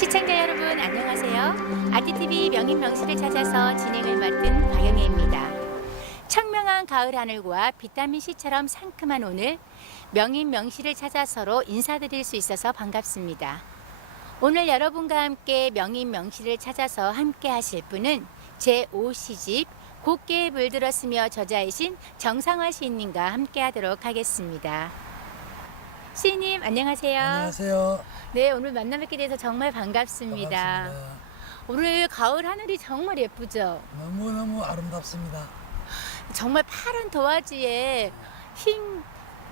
시청자 여러분 안녕하세요. 아티TV 명인명시를 찾아서 진행을 맡은 박영애입니다. 청명한 가을 하늘과 비타민C처럼 상큼한 오늘, 명인명시를 찾아서로 인사드릴 수 있어서 반갑습니다. 오늘 여러분과 함께 명인명시를 찾아서 함께 하실 분은 제5시집 곱게 물들었으며 저자이신 정상화 시인님과 함께 하도록 하겠습니다. 시인님 안녕하세요. 안녕하세요. 네, 오늘 만나 뵙게 돼서 정말 반갑습니다. 반갑습니다. 오늘 가을 하늘이 정말 예쁘죠? 너무너무 아름답습니다. 정말 파란 도화지에 흰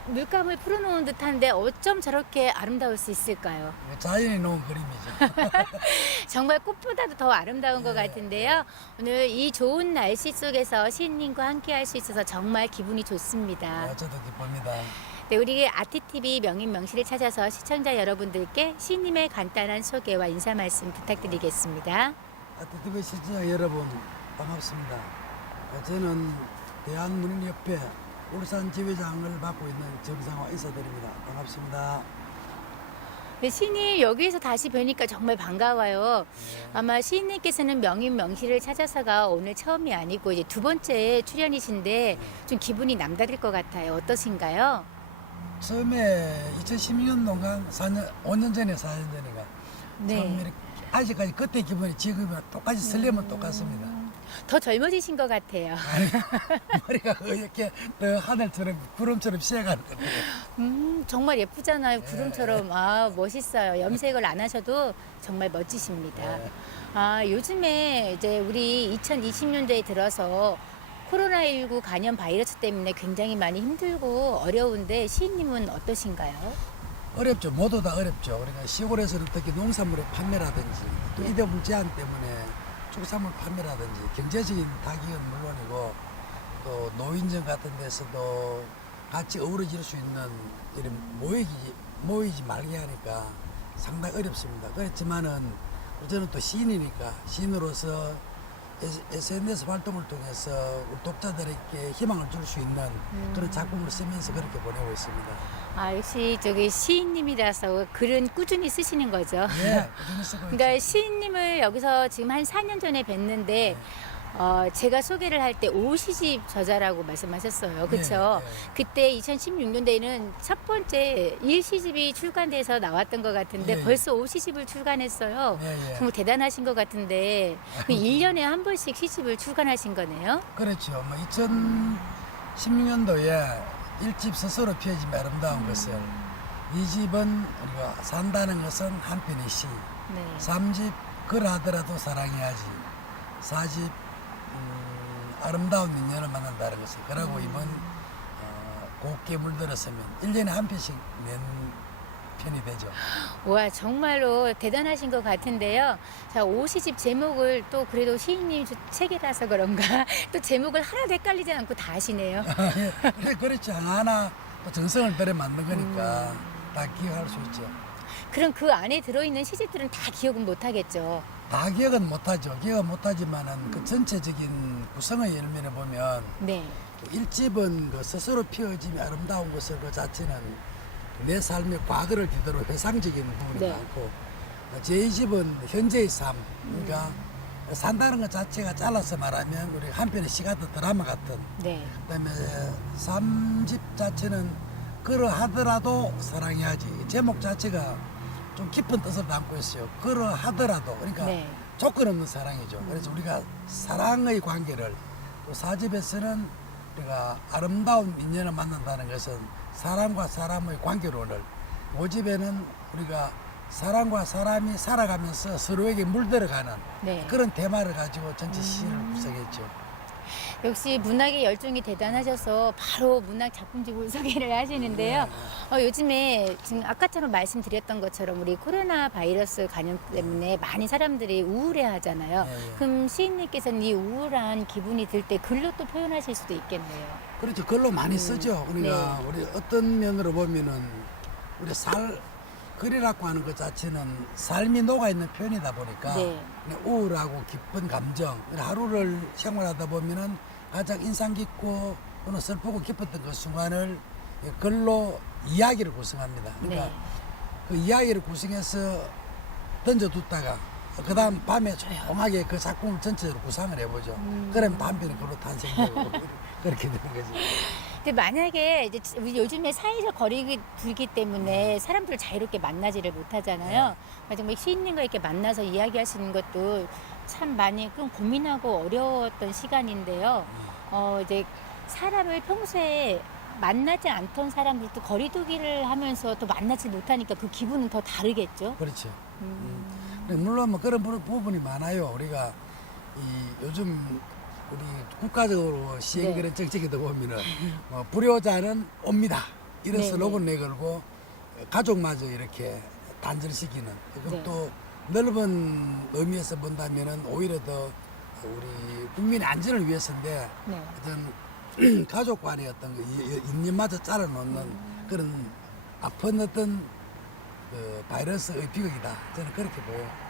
물감을 풀어놓은 듯한데 어쩜 저렇게 아름다울 수 있을까요? 자연이 놓은 그림이죠. 정말 꽃보다도 더 아름다운 것 네. 같은데요. 오늘 이 좋은 날씨 속에서 시인님과 함께 할 수 있어서 정말 기분이 좋습니다. 저도 기쁩니다. 네, 우리 아티TV 명인명시를 찾아서 시청자 여러분들께 시인님의 간단한 소개와 인사 말씀 부탁드리겠습니다. 아티TV 시청자 여러분 반갑습니다. 저는 대한문인협회 울산 지회장을 맡고 있는 정상화 인사드립니다. 반갑습니다. 네, 시인님 여기에서 다시 뵈니까 정말 반가워요. 네. 아마 시인님께서는 명인명시를 찾아서가 오늘 처음이 아니고 이제 두 번째 출연이신데 좀 기분이 남다를 것 같아요. 어떠신가요? 처음에 2016년도가 5년 전에 4년 전인가 처음 이렇게 아직까지 그때 기분이 지금이랑 똑같이 설레면 똑같습니다. 더 젊어지신 것 같아요. 머리가 이렇게 하늘처럼 구름처럼 새가는 것 같아요. 정말 예쁘잖아요. 구름처럼. 아, 멋있어요. 염색을 안 하셔도 정말 멋지십니다. 네. 아, 요즘에 이제 우리 2020년도에 들어서 코로나19 감염 바이러스 때문에 굉장히 많이 힘들고 어려운데 시인님은 어떠신가요? 어렵죠. 모두 다 어렵죠. 그러니까 시골에서는 특히 농산물의 판매라든지 또 이대분 제한 때문에 축산물 판매라든지 경제적인 타격은 물론이고 또 노인정 같은 데서도 같이 어우러질 수 있는 이런 모이지 말게 하니까 상당히 어렵습니다. 그렇지만은 저는 또 시인이니까 시인으로서 SNS 활동을 통해서 우리 독자들에게 희망을 줄 수 있는 그런 작품을 쓰면서 그렇게 보내고 있습니다. 아, 역시 저기 시인님이라서 글은 꾸준히 쓰시는 거죠. 네, 꾸준히 쓰고 그러니까 있죠. 시인님을 여기서 지금 한 4년 전에 뵀는데 제가 소개를 할 때 5시집 저자라고 말씀하셨어요. 그렇죠? 네. 그때 2016년도에는 첫 번째 1시집이 출간돼서 나왔던 것 같은데 네. 벌써 5시집을 출간했어요. 네. 정말 대단하신 것 같은데 1년에 한 번씩 시집을 출간하신 거네요. 그렇죠. 뭐 2016년도에 1집 스스로 피어진 아름다운 것을 2집은 우리가 산다는 것은 한편의 시, 네. 3집 그러하더라도 사랑해야지, 4집 아름다운 인연을 만난다는 것을 그러고 이번 곱게 물들었으면 1년에 한 편씩 낸 편이 되죠. 와, 정말로 대단하신 것 같은데요. 자, 5시집 제목을 또 그래도 시인님 책이라서 그런가 또 제목을 하나도 헷갈리지 않고 다 아시네요. 그렇죠. 하나하나 또 정성을 들여 만든 거니까 다 기억할 수 있죠. 그럼 그 안에 들어있는 시집들은 다 기억은 못하겠죠. 다 기억은 못하죠. 기억은 못하지만은 그 전체적인 구성의 열면을 보면 네. 1집은 그 스스로 피어짐이 아름다운 것을 그 자체는 내 삶의 과거를 뒤돌아 회상적인 부분이 네. 많고 제2집은 현재의 삶, 그러니까 산다는 것 자체가 잘라서 말하면 우리 한편의 시 같은 드라마 같은 네. 그다음에 3집 자체는 그러하더라도 사랑해야지 제목 자체가 좀 깊은 뜻을 담고 있어요. 그러하더라도 그러니까 네. 조건 없는 사랑이죠. 그래서 우리가 사랑의 관계를 또 4집에서는 우리가 아름다운 인연을 만난다는 것은 사람과 사람의 관계론을 5집에는 우리가 사람과 사람이 살아가면서 서로에게 물들어가는 네. 그런 테마를 가지고 전체 시를 구성했죠. 역시 문학의 열정이 대단하셔서 바로 문학 작품집을 소개를 하시는데요. 요즘에 지금 아까처럼 말씀드렸던 것처럼 우리 코로나 바이러스 감염 때문에 많이 사람들이 우울해 하잖아요. 네. 그럼 시인님께서는 이 우울한 기분이 들 때 글로 또 표현하실 수도 있겠네요. 그렇죠. 글로 많이 쓰죠. 우리가 네. 우리 어떤 면으로 보면은 우리 글이라고 하는 것 자체는 삶이 녹아있는 표현이다 보니까 네. 우울하고 기쁜 감정 하루를 생활하다 보면은 가장 인상 깊고 또는 슬프고 기뻤던 그 순간을 글로 이야기를 구성합니다. 그러니까 네. 그 이야기를 구성해서 던져뒀다가 그다음 밤에 조용하게 그 작품을 전체적으로 구상을 해보죠. 그러면 단편이 그로 탄생되고 그렇게 되는 거지. 근데 만약에 이제 우리 요즘에 사회적 거리 두기 때문에 사람들을 자유롭게 만나지를 못하잖아요. 정말 시인님과 이렇게 만나서 이야기하시는 것도 참 많이 좀 고민하고 어려웠던 시간인데요. 이제 사람을 평소에 만나지 않던 사람들도 거리두기를 하면서 또 만나지 못하니까 그 기분은 더 다르겠죠. 그렇죠. 물론 뭐 그런 부분이 많아요. 우리가 요즘 우리 국가적으로 시행 그런 정책에도 보면은 불효자는 옵니다. 이런 네, 슬로건 내걸고 가족마저 이렇게 단절시키는. 네. 또 넓은 의미에서 본다면은 오히려 더 우리 국민의 안전을 위해서인데 네. 어떤 가족 간의 어떤 인연마저 잘라놓는 그런 아픈 어떤 그 바이러스의 비극이다. 저는 그렇게 보여요.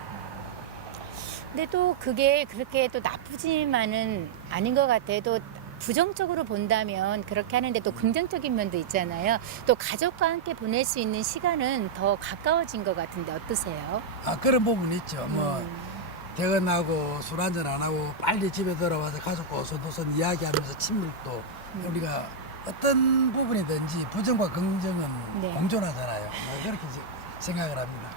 근데 또 그게 그렇게 또 나쁘지만은 아닌 것 같아요. 또 부정적으로 본다면 그렇게 하는데 또 긍정적인 면도 있잖아요. 또 가족과 함께 보낼 수 있는 시간은 더 가까워진 것 같은데 어떠세요? 그런 부분이 있죠. 뭐 퇴근하고 술 한잔 안 하고 빨리 집에 돌아와서 가족과 오손도손 이야기하면서 친밀도 우리가 어떤 부분이든지 부정과 긍정은 네. 공존하잖아요. 그렇게 생각을 합니다.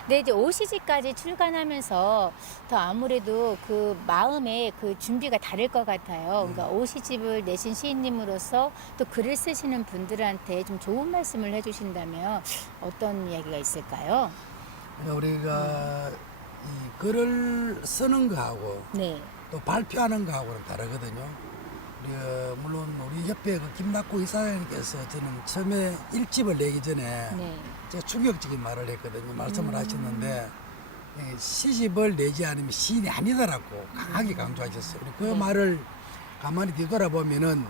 근데 이제 OCG까지 출간하면서 더 아무래도 그 마음의 그 준비가 다를 것 같아요. 그러니까 OCG를 내신 시인님으로서 또 글을 쓰시는 분들한테 좀 좋은 말씀을 해주신다면 어떤 이야기가 있을까요? 그러니까 우리가 이 글을 쓰는 거하고 네. 또 발표하는 거하고는 다르거든요. 물론 우리 협회 그 김낙구 이사장님께서 저는 처음에 일집을 내기 전에 네. 제가 충격적인 말을 했거든요. 말씀을 하셨는데 시집을 내지 않으면 시인이 아니다라고 강하게 강조하셨어요. 그 네. 말을 가만히 뒤돌아보면은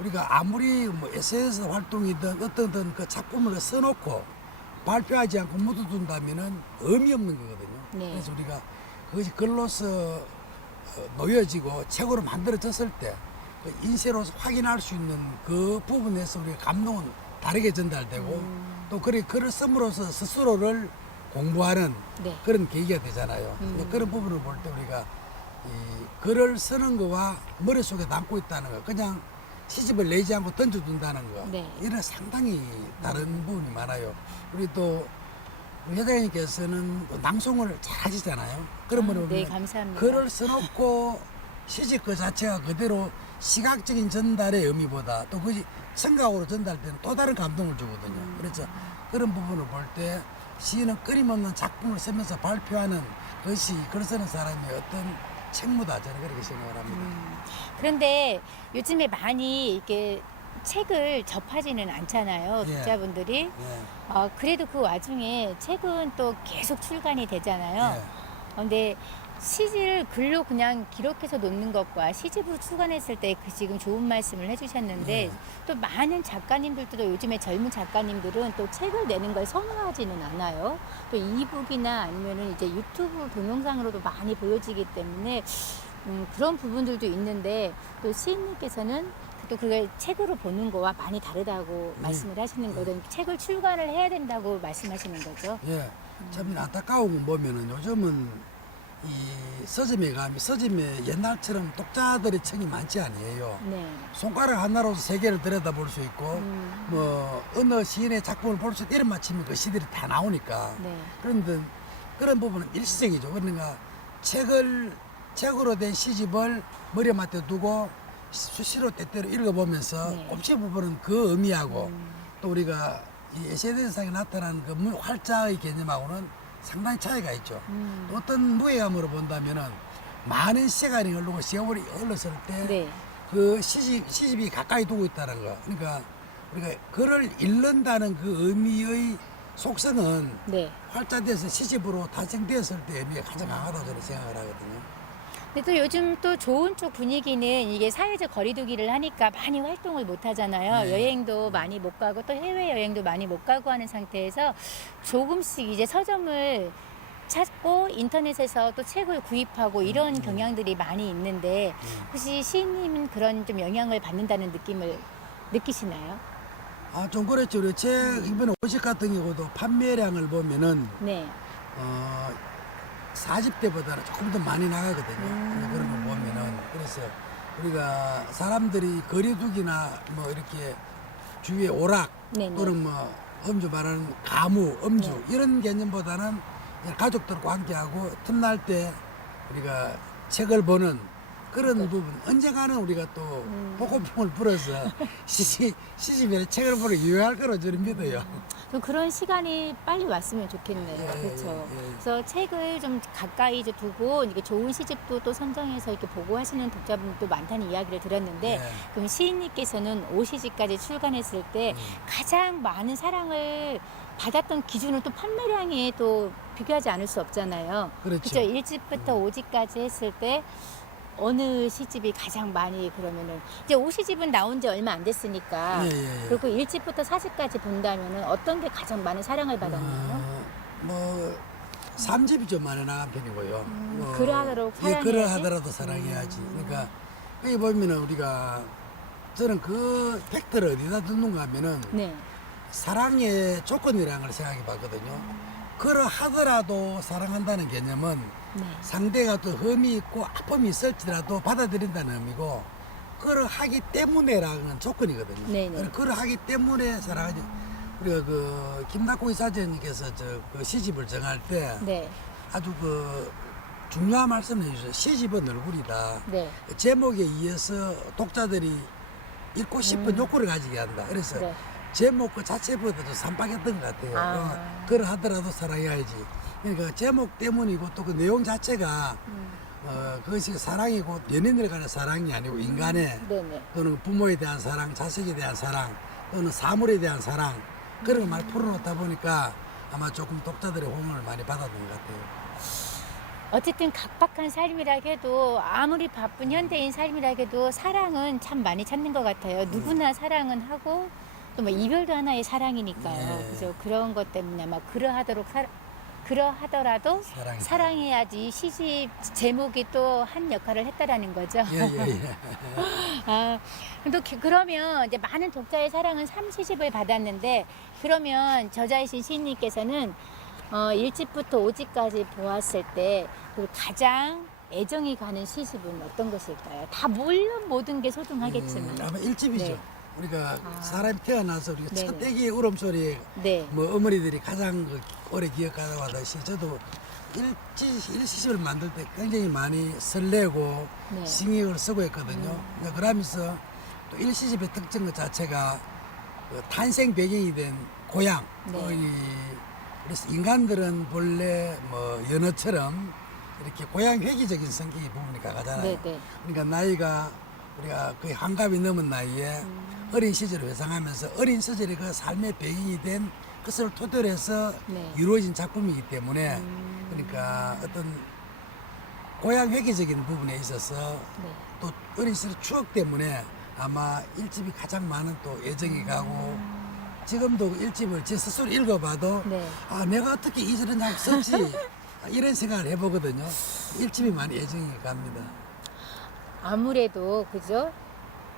우리가 아무리 뭐 SNS 활동이든 어떤 그 작품을 써놓고 발표하지 않고 묻어둔다면은 의미 없는 거거든요. 네. 그래서 우리가 그것이 글로서 놓여지고 책으로 만들어졌을 때 그 인쇄로서 확인할 수 있는 그 부분에서 우리가 감동은 다르게 전달되고 또 그렇게 글을 씀으로써 스스로를 공부하는 네. 그런 계기가 되잖아요. 그런 부분을 볼 때 우리가 이 글을 쓰는 거와 머릿속에 담고 있다는 거, 그냥 시집을 내지 않고 던져둔다는 거, 네. 이런 상당히 다른 부분이 많아요. 우리 또 우리 회장님께서는 또 낭송을 잘 하시잖아요. 그런 분을 네, 보면 감사합니다. 글을 써놓고 시집 그 자체가 그대로 시각적인 전달의 의미보다 또 그것이 청각으로 전달되는 또 다른 감동을 주거든요. 그래서 그런 부분을 볼 때 시인은 끊임없는 작품을 쓰면서 발표하는 것이 글 쓰는 사람의 어떤 책무다, 저는 그렇게 생각을 합니다. 그런데 요즘에 많이 이렇게 책을 접하지는 않잖아요. 예. 독자분들이. 예. 그래도 그 와중에 책은 또 계속 출간이 되잖아요. 예. 근데 시를 글로 그냥 기록해서 놓는 것과 시집으로 출간했을 때 그 지금 좋은 말씀을 해주셨는데 네. 또 많은 작가님들도 요즘에 젊은 작가님들은 또 책을 내는 걸 선호하지는 않아요. 또 이북이나 아니면은 이제 유튜브 동영상으로도 많이 보여지기 때문에 그런 부분들도 있는데 또 시인님께서는 또 그걸 책으로 보는 거와 많이 다르다고 말씀을 하시는 거든 책을 출간을 해야 된다고 말씀하시는 거죠. 예. 참 안타까운 건 보면은 요즘은 이 서점에 가면 서점에 옛날처럼 독자들의 청이 많지 아니에요. 네. 손가락 하나로서 세계를 들여다볼 수 있고 뭐 어느 시인의 작품을 볼 수 있고 이런 맞추면 그 시들이 다 나오니까 네. 그런데 그런 부분은 일시적이죠. 그러니까 책으로 된 시집을 머리맡에 두고 수시로 때때로 읽어보면서 네. 곱씹어 보는 그 의미하고 또 우리가 이 SNS상에 나타나는 그 활자의 개념하고는 상당히 차이가 있죠. 또 어떤 무게감으로 본다면은 많은 시간이 흐르고 세월이 흘렀을 때 네. 그 시집이 가까이 두고 있다는 거. 그러니까 우리가 글을 읽는다는 그 의미의 속성은 네. 활자돼서 시집으로 탄생되었을 때 의미가 가장 강하다고 저는 생각을 하거든요. 근데 또 요즘 또 좋은 쪽 분위기는 이게 사회적 거리두기를 하니까 많이 활동을 못 하잖아요. 네. 여행도 많이 못 가고 또 해외 여행도 많이 못 가고 하는 상태에서 조금씩 이제 서점을 찾고 인터넷에서 또 책을 구입하고 이런 경향들이 많이 있는데 혹시 시인님은 그런 좀 영향을 받는다는 느낌을 느끼시나요? 좀 그랬죠. 우리 책 이번에 오식 같은 경우도 판매량을 보면은 네. 40대보다는 조금 더 많이 나가거든요. 그런 걸 보면은. 그래서 우리가 사람들이 거리두기나 뭐 이렇게 주위에 오락 네네. 또는 뭐 음주 말하는 가무, 음주 이런 개념보다는 그냥 가족들과 함께하고 틈날 때 우리가 책을 보는 그런 부분 언젠가는 우리가 또 보고품을 불어서 시집에 책을 보러 유효할 거로 저는 믿어요. 좀 그런 시간이 빨리 왔으면 좋겠네요. 예, 그렇죠. 예, 예. 그래서 책을 좀 가까이 이제 두고 이게 좋은 시집도 또 선정해서 이렇게 보고 하시는 독자분도 많다는 이야기를 들었는데 예. 그럼 시인님께서는 5시집까지 출간했을 때 가장 많은 사랑을 받았던 기준은 또 판매량이 또 비교하지 않을 수 없잖아요. 그렇죠. 그렇죠. 1집부터 5집까지 했을 때 어느 시집이 가장 많이 그러면은 이제 5시집은 나온 지 얼마 안 됐으니까 예, 예, 예. 그리고 1집부터 4집까지 본다면은 어떤 게 가장 많은 사랑을 받았나요? 뭐 3집이 좀 많이 나간 편이고요. 뭐, 그러하도록 예, 사랑해야지? 그러하더라도 사랑해야지. 그러니까 여기 보면은 우리가 저는 그 팩트를 어디다 두는가 하면은 네. 사랑의 조건이라는 걸 생각해 봤거든요. 그러하더라도 사랑한다는 개념은 네. 상대가 또 흠이 있고 아픔이 있을지라도 받아들인다는 의미고 그러하기 때문에라는 조건이거든요. 네네. 그러하기 때문에 사랑하지. 우리가 그 김낙호 이사장님께서 그 시집을 정할 때 네. 아주 그 중요한 말씀을 해주셨어요. 시집은 얼굴이다. 네. 제목에 의해서 독자들이 읽고 싶은 욕구를 가지게 한다. 그래서 네. 제목 그 자체보다도 삼박했던 것 같아요. 아. 그러하더라도 사랑해야지. 그러니까 제목 때문이고 또 그 내용 자체가 그것이 사랑이고 연인을 간의 사랑이 아니고 인간의 네네. 또는 부모에 대한 사랑, 자식에 대한 사랑 또는 사물에 대한 사랑 그런 걸 많이 풀어놓다 보니까 아마 조금 독자들의 호응을 많이 받았던 것 같아요. 어쨌든 각박한 삶이라 해도 아무리 바쁜 현대인 삶이라 해도 사랑은 참 많이 찾는 것 같아요. 누구나 사랑은 하고 또 뭐 이별도 하나의 사랑이니까요. 네. 그래서 그런 것 때문에 아마 그러하더라도 사랑이. 사랑해야지 시집 제목이 또 한 역할을 했다라는 거죠. 예예예. 아, 또 그러면 이제 많은 독자의 사랑은 3시집을 받았는데 그러면 저자이신 시인님께서는 1집부터 5집까지 보았을 때 그 가장 애정이 가는 시집은 어떤 것일까요? 다 물론 모든 게 소중하겠지만. 아마 1집이죠. 네. 우리가 사람이 태어나서 우리가 네네. 첫 애기 울음소리 네. 뭐 어머니들이 가장 그 오래 기억하다고 하듯이 저도 일시집을 만들 때 굉장히 많이 설레고 네. 신경을 쓰고 했거든요. 그러면서 또 일시집의 특징 그 자체가 그 탄생 배경이 된 고향. 네. 그래서 인간들은 본래 뭐 연어처럼 이렇게 고향 회귀적인 성격이 부분이 강하잖아요. 네. 그러니까 나이가 우리가 거의 한갑이 넘은 나이에 어린 시절을 회상하면서 어린 시절의 그 삶의 배경이 된 것을 토대로 해서 네. 이루어진 작품이기 때문에 그러니까 어떤 고향 회귀적인 부분에 있어서 네. 또 어린 시절 추억 때문에 아마 일집이 가장 많은 또 애정이 가고 지금도 일집을 제 스스로 읽어봐도 네. 아 내가 어떻게 이런 작품 썼지 이런 생각을 해보거든요. 일집이 많이 애정이 갑니다. 아무래도 그죠?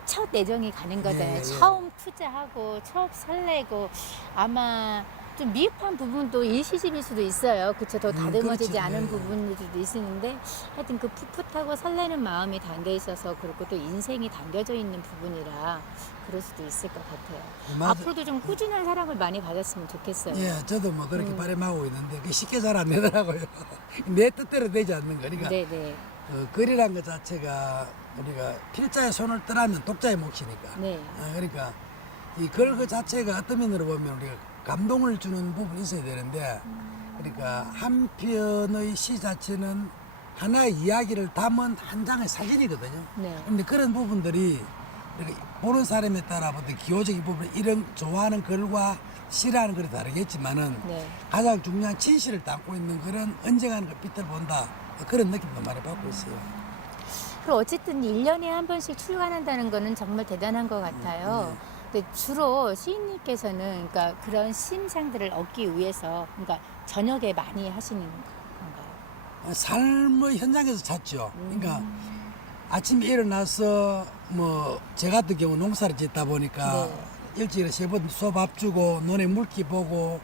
첫 애정이 가는 거잖아요. 예, 예. 처음 투자하고 처음 설레고 아마 좀 미흡한 부분도 일시집일 수도 있어요. 그쵸? 더 다듬어지지 그렇죠. 않은 네. 부분들도 있는데 하여튼 그 풋풋하고 설레는 마음이 담겨 있어서 그리고 또 인생이 담겨져 있는 부분이라 그럴 수도 있을 것 같아요. 맞아. 앞으로도 좀 꾸준한 사랑을 많이 받았으면 좋겠어요. 예, 저도 뭐 그렇게 바람하고 있는데 그게 쉽게 잘 안 되더라고요. 내 뜻대로 되지 않는 거니까. 네네. 글이란 것 자체가 우리가 필자의 손을 떠나면 독자의 몫이니까. 네. 그러니까 이 글 그 자체가 어떤 면으로 보면 우리가 감동을 주는 부분이 있어야 되는데 그러니까 한 편의 시 자체는 하나의 이야기를 담은 한 장의 사진이거든요. 네. 근데 그런 부분들이 이렇게 보는 사람에 따라 보통 기호적인 부분 이런 좋아하는 글과 시라는 글이 다르겠지만은 네. 가장 중요한 진실을 담고 있는 글은 언젠가는 그 빛을 본다 그런 느낌도 많이 받고 있어요. 그리고 어쨌든 1년에 한 번씩 출간한다는 거는 정말 대단한 것 같아요. 근데 주로 시인님께서는 그러니까 그런 시상들을 얻기 위해서 그러니까 저녁에 많이 하시는 건가요? 삶의 현장에서 찾죠. 그러니까 아침에 일어나서 뭐 제 같은 경우 농사를 짓다 보니까 일찍 일어나서 세번 소밥 주고 논에 물기 보고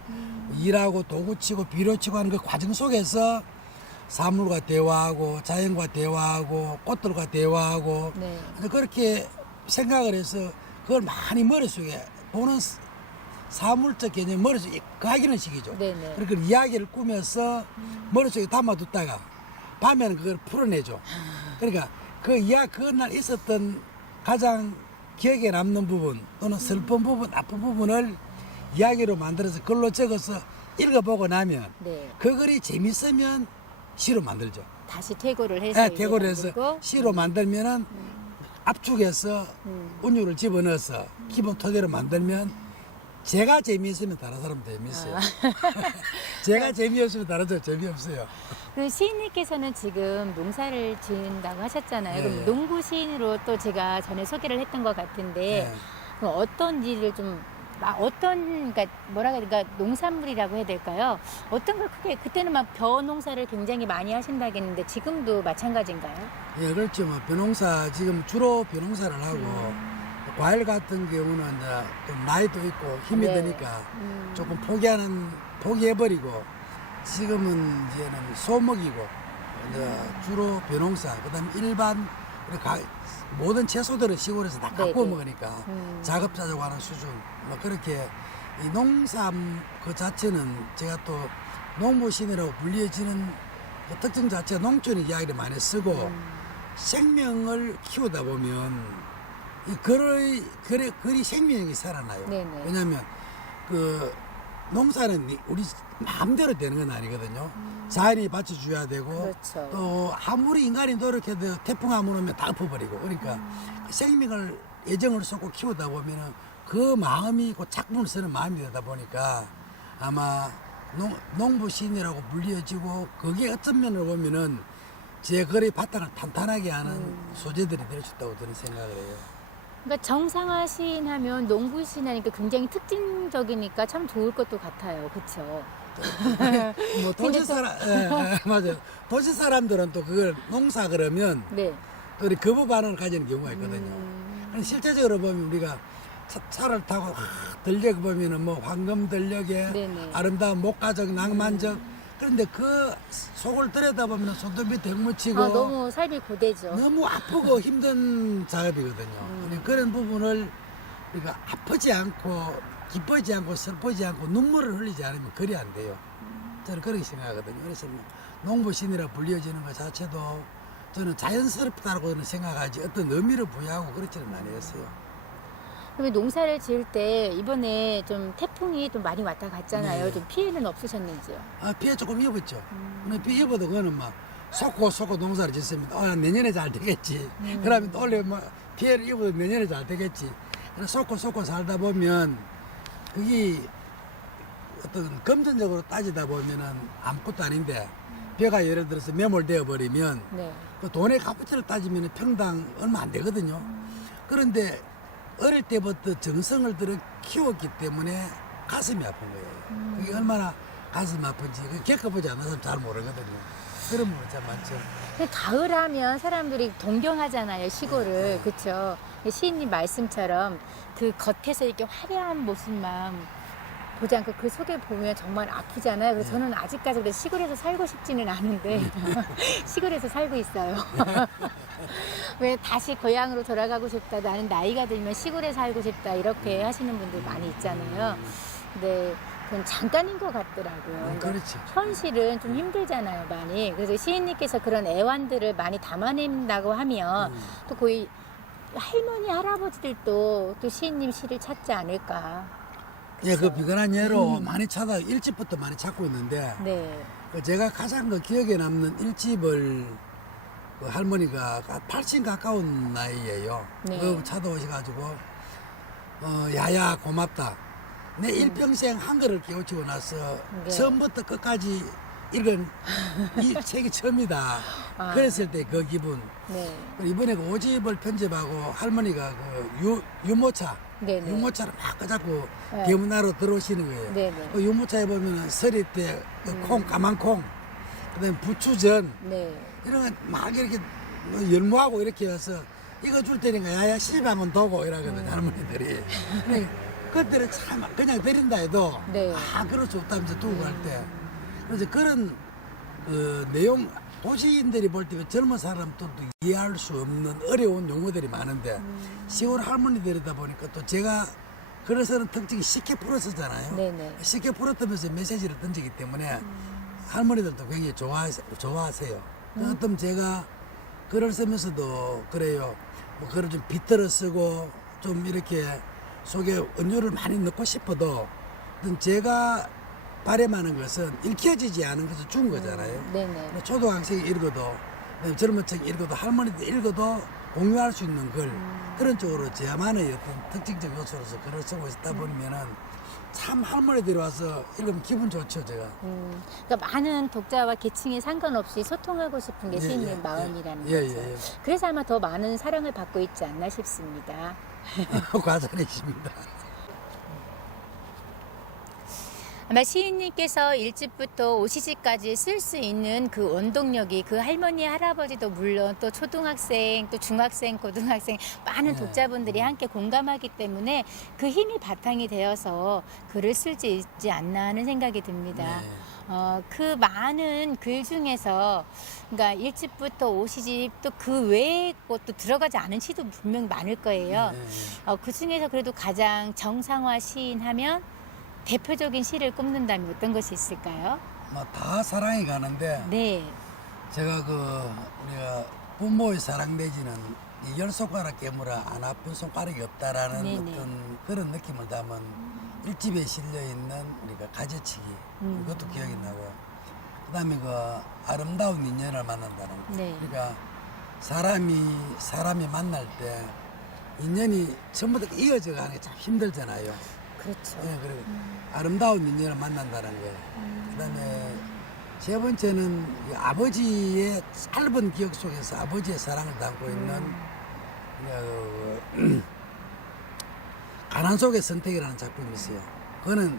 일하고 도구 치고 비료 치고 하는 그 과정 속에서 사물과 대화하고 자연과 대화하고 꽃들과 대화하고 네. 그렇게 생각을 해서 그걸 많이 머릿속에 보는 사물적 개념 머릿속에 가기는 시기죠. 네네. 그러니까 이야기를 꾸며서 머릿속에 담아뒀다가 밤에는 그걸 풀어내죠. 그러니까 그날 있었던 가장 기억에 남는 부분 또는 슬픈 부분, 아픈 부분을 이야기로 만들어서 글로 적어서 읽어보고 나면 네. 그 글이 재밌으면 시로 만들죠. 다시 퇴고를 해서 이제 퇴고를 해서 만들고. 시로 만들면은 압축해서 운율을 집어넣어서 기본 토대로 만들면 제가 재미있으면 다른 사람도 재미있어요. 제가 재미없으면 다른 사람 재미없어요. 그 시인님께서는 지금 농사를 지은다고 하셨잖아요. 예, 그럼 예. 농부 시인으로 또 제가 전에 소개를 했던 것 같은데 네. 그럼 어떤 일을 좀 그러니까 뭐라 그러까 그러니까 농산물이라고 해야 될까요? 어떤 걸 크게 그때는 막 벼 농사를 굉장히 많이 하신다겠는데 지금도 마찬가지인가요? 예, 그렇죠. 뭐 벼농사 지금 주로 벼농사를 하고 과일 같은 경우는 이제 좀 나이도 있고 힘이 네. 드니까 조금 포기해버리고 지금은 이제는 소목이고 이제 주로 벼농사 그다음 일반 우리 모든 채소들은 시골에서 다 갖고 네네. 먹으니까 자급자족 하는 수준 뭐 그렇게 이 농산 그 자체는 제가 또 농부신이라고 불리어지는 그 특징 자체가 농촌 이야기를 많이 쓰고 생명을 키우다 보면 이 글이 생명이 살아나요. 네네. 왜냐하면 그 농사는 우리 마음대로 되는 건 아니거든요. 자연이 받쳐줘야 되고 그렇죠. 또 아무리 인간이 노력해도 태풍 한번 오면 다 엎어버리고 그러니까 생명을 애정을 쏟고 키우다 보면은 그 마음이 그 작품을 쓰는 마음이 되다 보니까 아마 농부 시인이라고 불리어지고 그게 어떤 면을 보면은 제 글의 바탕을 탄탄하게 하는 소재들이 될 수 있다고 저는 생각을 해요. 그러니까 정상화 시인하면 농부 시인하니까 굉장히 특징적이니까 참 좋을 것도 같아요. 그렇죠? 뭐 도시 사람, 예, 맞아요. 도시 사람들은 또 그걸 농사 그러면 네. 또 우리 거부 반응을 가지는 경우가 있거든요. 그런데 실제적으로 보면 우리가 차를 타고 들녘 보면은 뭐 황금 들녘에 네네. 아름다운 목가적 낭만적 그런데 그 속을 들여다보면 손도 밑에 흙묻히고 너무 삶이 고되죠. 너무 아프고 힘든 작업이거든요. 근데 그런 부분을 우리가 아프지 않고 기쁘지 않고 슬프지 않고 눈물을 흘리지 않으면 글이 안 돼요. 저는 그렇게 생각하거든요. 그래서 뭐 농부신이라 불려지는 것 자체도 저는 자연스럽다고 생각하지 어떤 의미를 부여하고 그렇지는 않았어요. 그러면 농사를 지을 때 이번에 좀 태풍이 좀 많이 왔다 갔잖아요. 네. 좀 피해는 없으셨는지요? 피해 조금 입었죠. 근데 피해 입어도 그거는 막 속고 농사를 짓습니다. 내년에 잘 되겠지. 그러면 또 원래 뭐 피해를 입어도 내년에 잘 되겠지. 그래서 속고 살다 보면 그게 어떤 금전적으로 따지다 보면은 아무것도 아닌데 벼가 예를 들어서 매몰되어 버리면 네. 그 돈의 값어치를 따지면 평당 얼마 안 되거든요. 그런데 어릴 때부터 정성을 들여 키웠기 때문에 가슴이 아픈 거예요. 그게 얼마나 가슴 아픈지 겪어보지 않는 사람 잘 모르거든요. 그런 분이 참 많죠. 근데 가을 하면 사람들이 동경하잖아요, 시골을. 그렇죠? 시인님 말씀처럼 그 겉에서 이렇게 화려한 모습만 보지 않고 그 속에 보면 정말 아프잖아요. 그래서 저는 아직까지 그래 시골에서 살고 싶지는 않은데 시골에서 살고 있어요. 왜 다시 고향으로 돌아가고 싶다. 나는 나이가 들면 시골에 살고 싶다. 이렇게 하시는 분들 많이 있잖아요. 근데 그건 잠깐인 것 같더라고요. 그러니까 그렇죠. 현실은 좀 힘들잖아요, 많이. 그래서 시인님께서 그런 애환들을 많이 담아낸다고 하면 또 거의 할머니, 할아버지들도 또 시인님 시를 찾지 않을까. 예, 그 비근한 예로 많이 일집부터 많이 찾고 있는데 네. 제가 가장 그 기억에 남는 일집을 그 할머니가 80 가까운 나이예요. 네. 그 찾아오셔가지고 야야 고맙다. 내 일평생 한글을 깨우치고 나서 네. 처음부터 끝까지 읽은 이 책이 처음이다. 그랬을 때 그 기분. 네. 이번에 그 5집을 편집하고 할머니가 그 유모차, 네네. 유모차를 막 끄잡고 네. 대문하러 들어오시는 거예요. 네네. 그 유모차에 보면 서리 때 콩, 까만 콩, 그다음에 부추전 네. 이런 거 막 이렇게 열무하고 이렇게 해서 이거 줄 테니까 야야 시집 한번 도고 이러거든요 할머니들이. 근데 그때는 참 그냥 드린다 해도 네. 그럴 수 없다면서 두고 갈 때. 그래서 그런 그 내용 도시인들이 볼 때 젊은 사람들도 이해할 수 없는 어려운 용어들이 많은데 시골 할머니들이다 보니까 또 제가 글을 쓰는 특징이 쉽게 풀었었잖아요. 네네. 쉽게 풀었다면서 메시지를 던지기 때문에 할머니들도 굉장히 좋아하세요. 어떤 제가 글을 쓰면서도 그래요. 뭐 글을 좀 비틀어 쓰고 좀 이렇게 속에 은유를 많이 넣고 싶어도 어떤 제가 바람하는 것은 읽혀지지 않은 것은 죽은 거잖아요. 네네. 초등학생이 읽어도 젊은 층이 읽어도 할머니들 읽어도 공유할 수 있는 글 그런 쪽으로 제만의 어떤 특징적 요소로서 글을 쓰고 있다 보면은 참 할머니들이 와서 읽으면 기분 좋죠 제가. 그러니까 많은 독자와 계층에 상관없이 소통하고 싶은 게 시인의 마음이라는 거죠. 그래서 아마 더 많은 사랑을 받고 있지 않나 싶습니다. 과찬이십니다. 아마 시인님께서 1집부터 5시집까지 쓸 수 있는 그 원동력이 그 할머니, 할아버지도 물론 또 초등학생, 또 중학생, 고등학생 많은 네. 독자분들이 함께 공감하기 때문에 그 힘이 바탕이 되어서 글을 쓸지 있지 않나 하는 생각이 듭니다. 네. 그 많은 글 중에서 그러니까 1집부터 5시집 또 그 외의 것도 들어가지 않은 시도 분명 많을 거예요. 그 중에서 그래도 가장 정상화 시인 하면 대표적인 시를 꼽는다면 어떤 것이 있을까요? 뭐 다 사랑이 가는데 네. 제가 그 우리가 부모의 사랑 내지는 이 10손가락 깨물어 안 아픈 손가락이 없다라는 네네. 어떤 그런 느낌을 담은 일집에 실려 있는 우리가 가지치기 그것도 기억이 나고 그다음에 그 아름다운 인연을 만난다는 거. 네. 그러니까 사람이 만날 때 인연이 전부 다 이어져 가는 게 참 힘들잖아요. 그렇죠. 네, 그리고 아름다운 인연을 만난다는 거. 그다음에 세 번째는 이 아버지의 짧은 기억 속에서 아버지의 사랑을 담고 있는 가난 속의 선택이라는 작품이 있어요. 그거는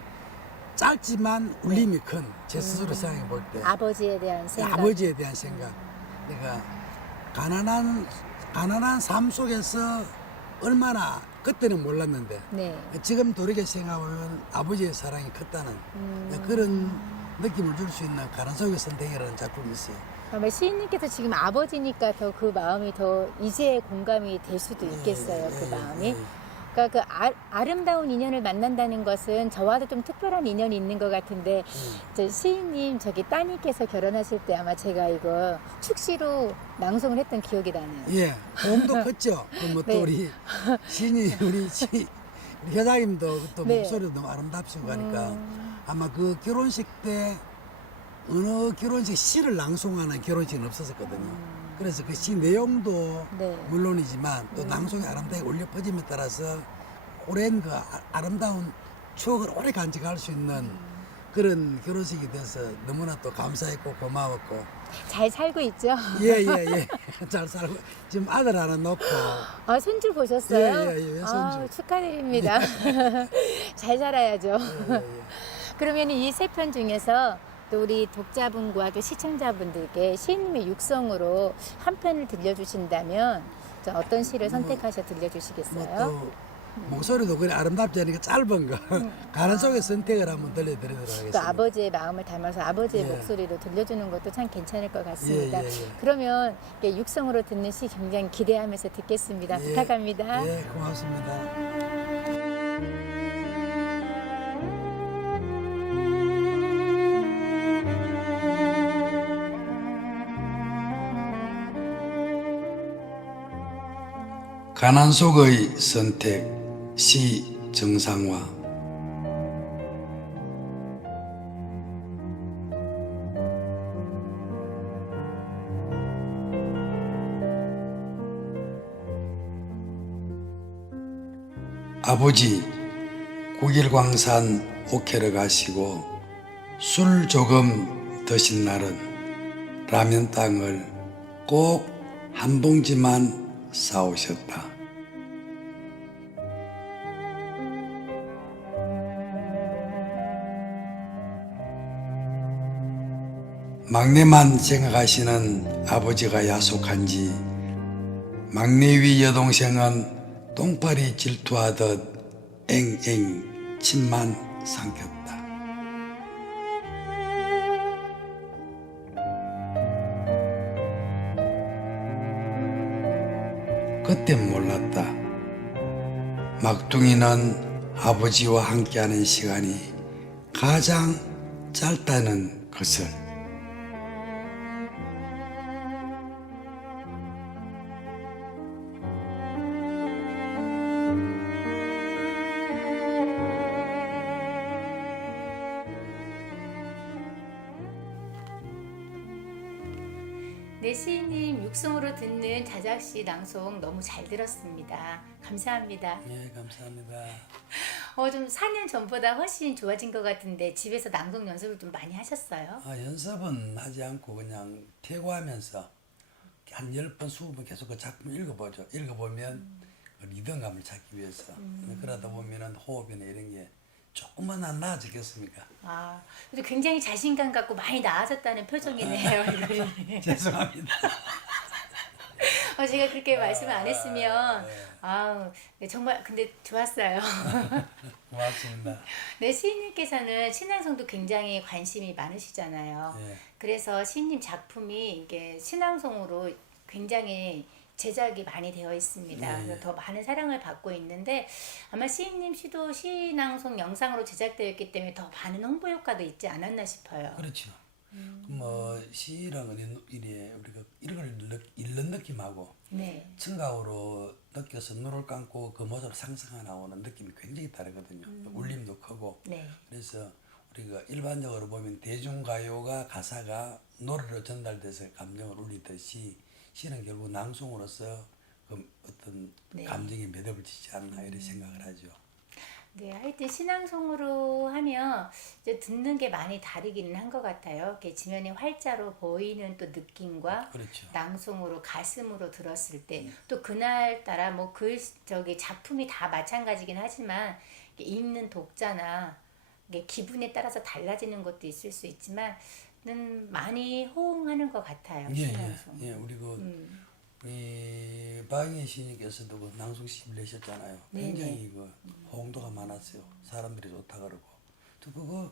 짧지만 울림이 큰 제 스스로 생각해 볼 때 아버지에 대한 생각. 아버지에 대한 생각. 그러니까 가난한 삶 속에서 얼마나 그때는 몰랐는데 네. 지금 돌이켜 생각하면 아버지의 사랑이 컸다는 그런 느낌을 줄 수 있는 가난 속의 선택이라는 작품이 있어요. 아마 시인님께서 지금 아버지니까 더 그 마음이 더 이제 공감이 될 수도 있겠어요. 그 마음이. 그러니까 그 아름다운 인연을 만난다는 것은 저와도 좀 특별한 인연이 있는 것 같은데 저 시인님 저기 따님께서 결혼하실 때 아마 제가 이거 축시로 낭송을 했던 기억이 나네요. 예, 도움도 컸죠. 뭐 또 네. 우리 신이 우리 회장님도 또 네. 목소리도 너무 아름답시고 하니까 아마 그 결혼식 때 어느 결혼식 시를 낭송하는 결혼식은 없었거든요. 그래서 그 시 내용도 네. 물론이지만 또 낭송이 아름답게 울려 퍼짐에 따라서 오랜 그 아름다운 추억을 오래 간직할 수 있는 그런 결혼식이 돼서 너무나 또 감사했고 고마웠고 잘 살고 있죠? 예. 잘 살고 지금 아들 하나 놓고 아, 손주 보셨어요? 예, 손주. 아, 축하드립니다. 잘 살아야죠. 예. 그러면 이 세 편 중에서 또 우리 독자분과 또 시청자분들께 시인님의 육성으로 한 편을 들려주신다면 저 어떤 시를 선택하셔 들려주시겠어요? 또 목소리도 그래 아름답지 않으니까 짧은 거 가난 속의 선택을 한번 들려드리도록 또 하겠습니다. 아버지의 마음을 담아서 아버지의 예. 목소리로 들려주는 것도 참 괜찮을 것 같습니다. 예. 그러면 이렇게 육성으로 듣는 시 굉장히 기대하면서 듣겠습니다. 예. 부탁합니다. 예, 고맙습니다. 가난 속의 선택 시 정상화. 아버지 9일 광산 옥회를 가시고 술 조금 드신 날은 라면 땅을 꼭 한 봉지만 싸오셨다. 막내만 생각하시는 아버지가 야속한지 막내위 여동생은 똥파리 질투하듯 앵앵 침만 삼켰다. 그땐 몰랐다. 막둥이는 아버지와 함께하는 시간이 가장 짧다는 것을. 네, 시인님 육성으로 듣는 자작시 낭송 너무 잘 들었습니다. 감사합니다. 예, 감사합니다. 좀 4년 전보다 훨씬 좋아진 것 같은데 집에서 낭송 연습을 좀 많이 하셨어요? 연습은 하지 않고 그냥 퇴고하면서 한 10번, 20번 계속 그 작품 읽어보죠. 읽어보면 그 리듬감을 찾기 위해서. 그러다 보면은 호흡이나 이런 게 조금만 안 나아지겠습니까? 그래도 굉장히 자신감 갖고 많이 나아졌다는 표정이네요, 얼굴이. 죄송합니다. 제가 그렇게 말씀을 안 했으면, 네. 네, 정말 근데 좋았어요. 고맙습니다. 네, 시인님께서는 신앙송도 굉장히 관심이 많으시잖아요. 예. 그래서 시인님 작품이 이게 신앙송으로 굉장히 제작이 많이 되어 있습니다. 네. 그래서 더 많은 사랑을 받고 있는데 아마 시인님 시도 신앙송 영상으로 제작되어 있기 때문에 더 많은 홍보 효과도 있지 않았나 싶어요. 그렇죠. 뭐 시랑은 이래 우리가 읽는 느낌하고 네. 청각으로 느껴서 눈을 감고 그 모습을 상상해 나오는 느낌이 굉장히 다르거든요. 울림도 크고. 네. 그래서 우리가 일반적으로 보면 대중가요가 가사가 노래로 전달돼서 감정을 울리듯이 시는 결국 낭송으로서 그 어떤 네. 감정에 매듭을 짓지 않나 이렇게 생각을 하죠. 네, 하여튼 신앙송으로 하면 이제 듣는 게 많이 다르기는 한 것 같아요. 이렇게 지면에 활자로 보이는 또 느낌과 그렇죠. 낭송으로 가슴으로 들었을 때 또 그날 따라 뭐 저기 작품이 다 마찬가지긴 하지만 이게 읽는 독자나 이게 기분에 따라서 달라지는 것도 있을 수 있지만는 많이 호응하는 것 같아요. 신앙송. 예, 우리 우리 박영희 시인님께서도 그 낭송시를 내셨잖아요. 네네. 굉장히 그 호응도가 많았어요. 사람들이 좋다 그러고. 또 그거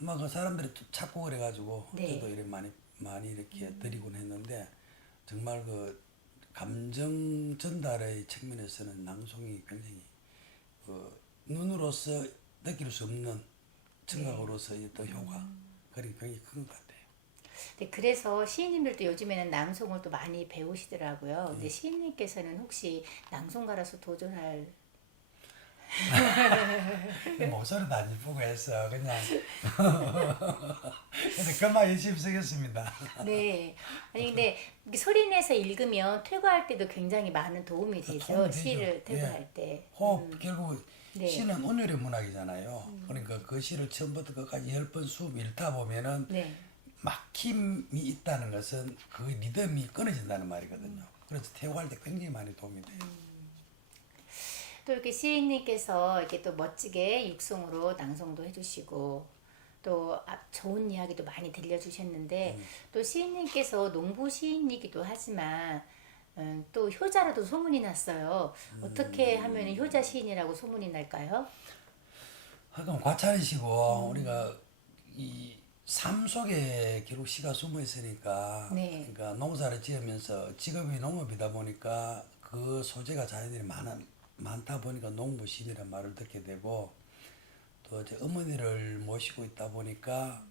아마 그 사람들이 또 찾고 그래가지고 네. 저도 이렇게 많이 이렇게 드리곤 했는데 정말 그 감정 전달의 측면에서는 낭송이 굉장히 그 눈으로서 느낄 수 없는 청각으로서의 또 효과 그게 굉장히 큰 것 같아요. 네, 그래서 시인님들도 요즘에는 낭송을 또 많이 배우시더라고요. 근데 시인님께서는 혹시 낭송가로서 도전할 목소리도 안 이쁘고 해서 그냥 근데 그만 열심히 쓰겠습니다. 네. 아니 근데 이렇게 소리 내서 읽으면 퇴고할 때도 굉장히 많은 도움이 되죠. 도움이 되죠. 시를 퇴고할 예. 때. 호흡 결국 네. 시는 온율의 문학이잖아요. 그러니까 그 시를 처음부터 끝까지 10번 수업 읽다 보면은 네. 막힘이 있다는 것은 그 리듬이 끊어진다는 말이거든요. 그래서 퇴고할 때 굉장히 많이 도움이 돼요. 또 이렇게 시인님께서 이렇게 또 멋지게 육성으로 낭송도 해주시고 또 좋은 이야기도 많이 들려주셨는데 또 시인님께서 농부 시인이기도 하지만 또 효자로도 소문이 났어요. 어떻게 하면 효자 시인이라고 소문이 날까요? 그럼 과찬이시고 우리가 이 삶 속에 결국 시가 숨어 있으니까 네. 그러니까 농사를 지으면서 직업이 농업이다 보니까 그 소재가 자연들이 많다 보니까 농부 시인이라는 말을 듣게 되고 또 이제 어머니를 모시고 있다 보니까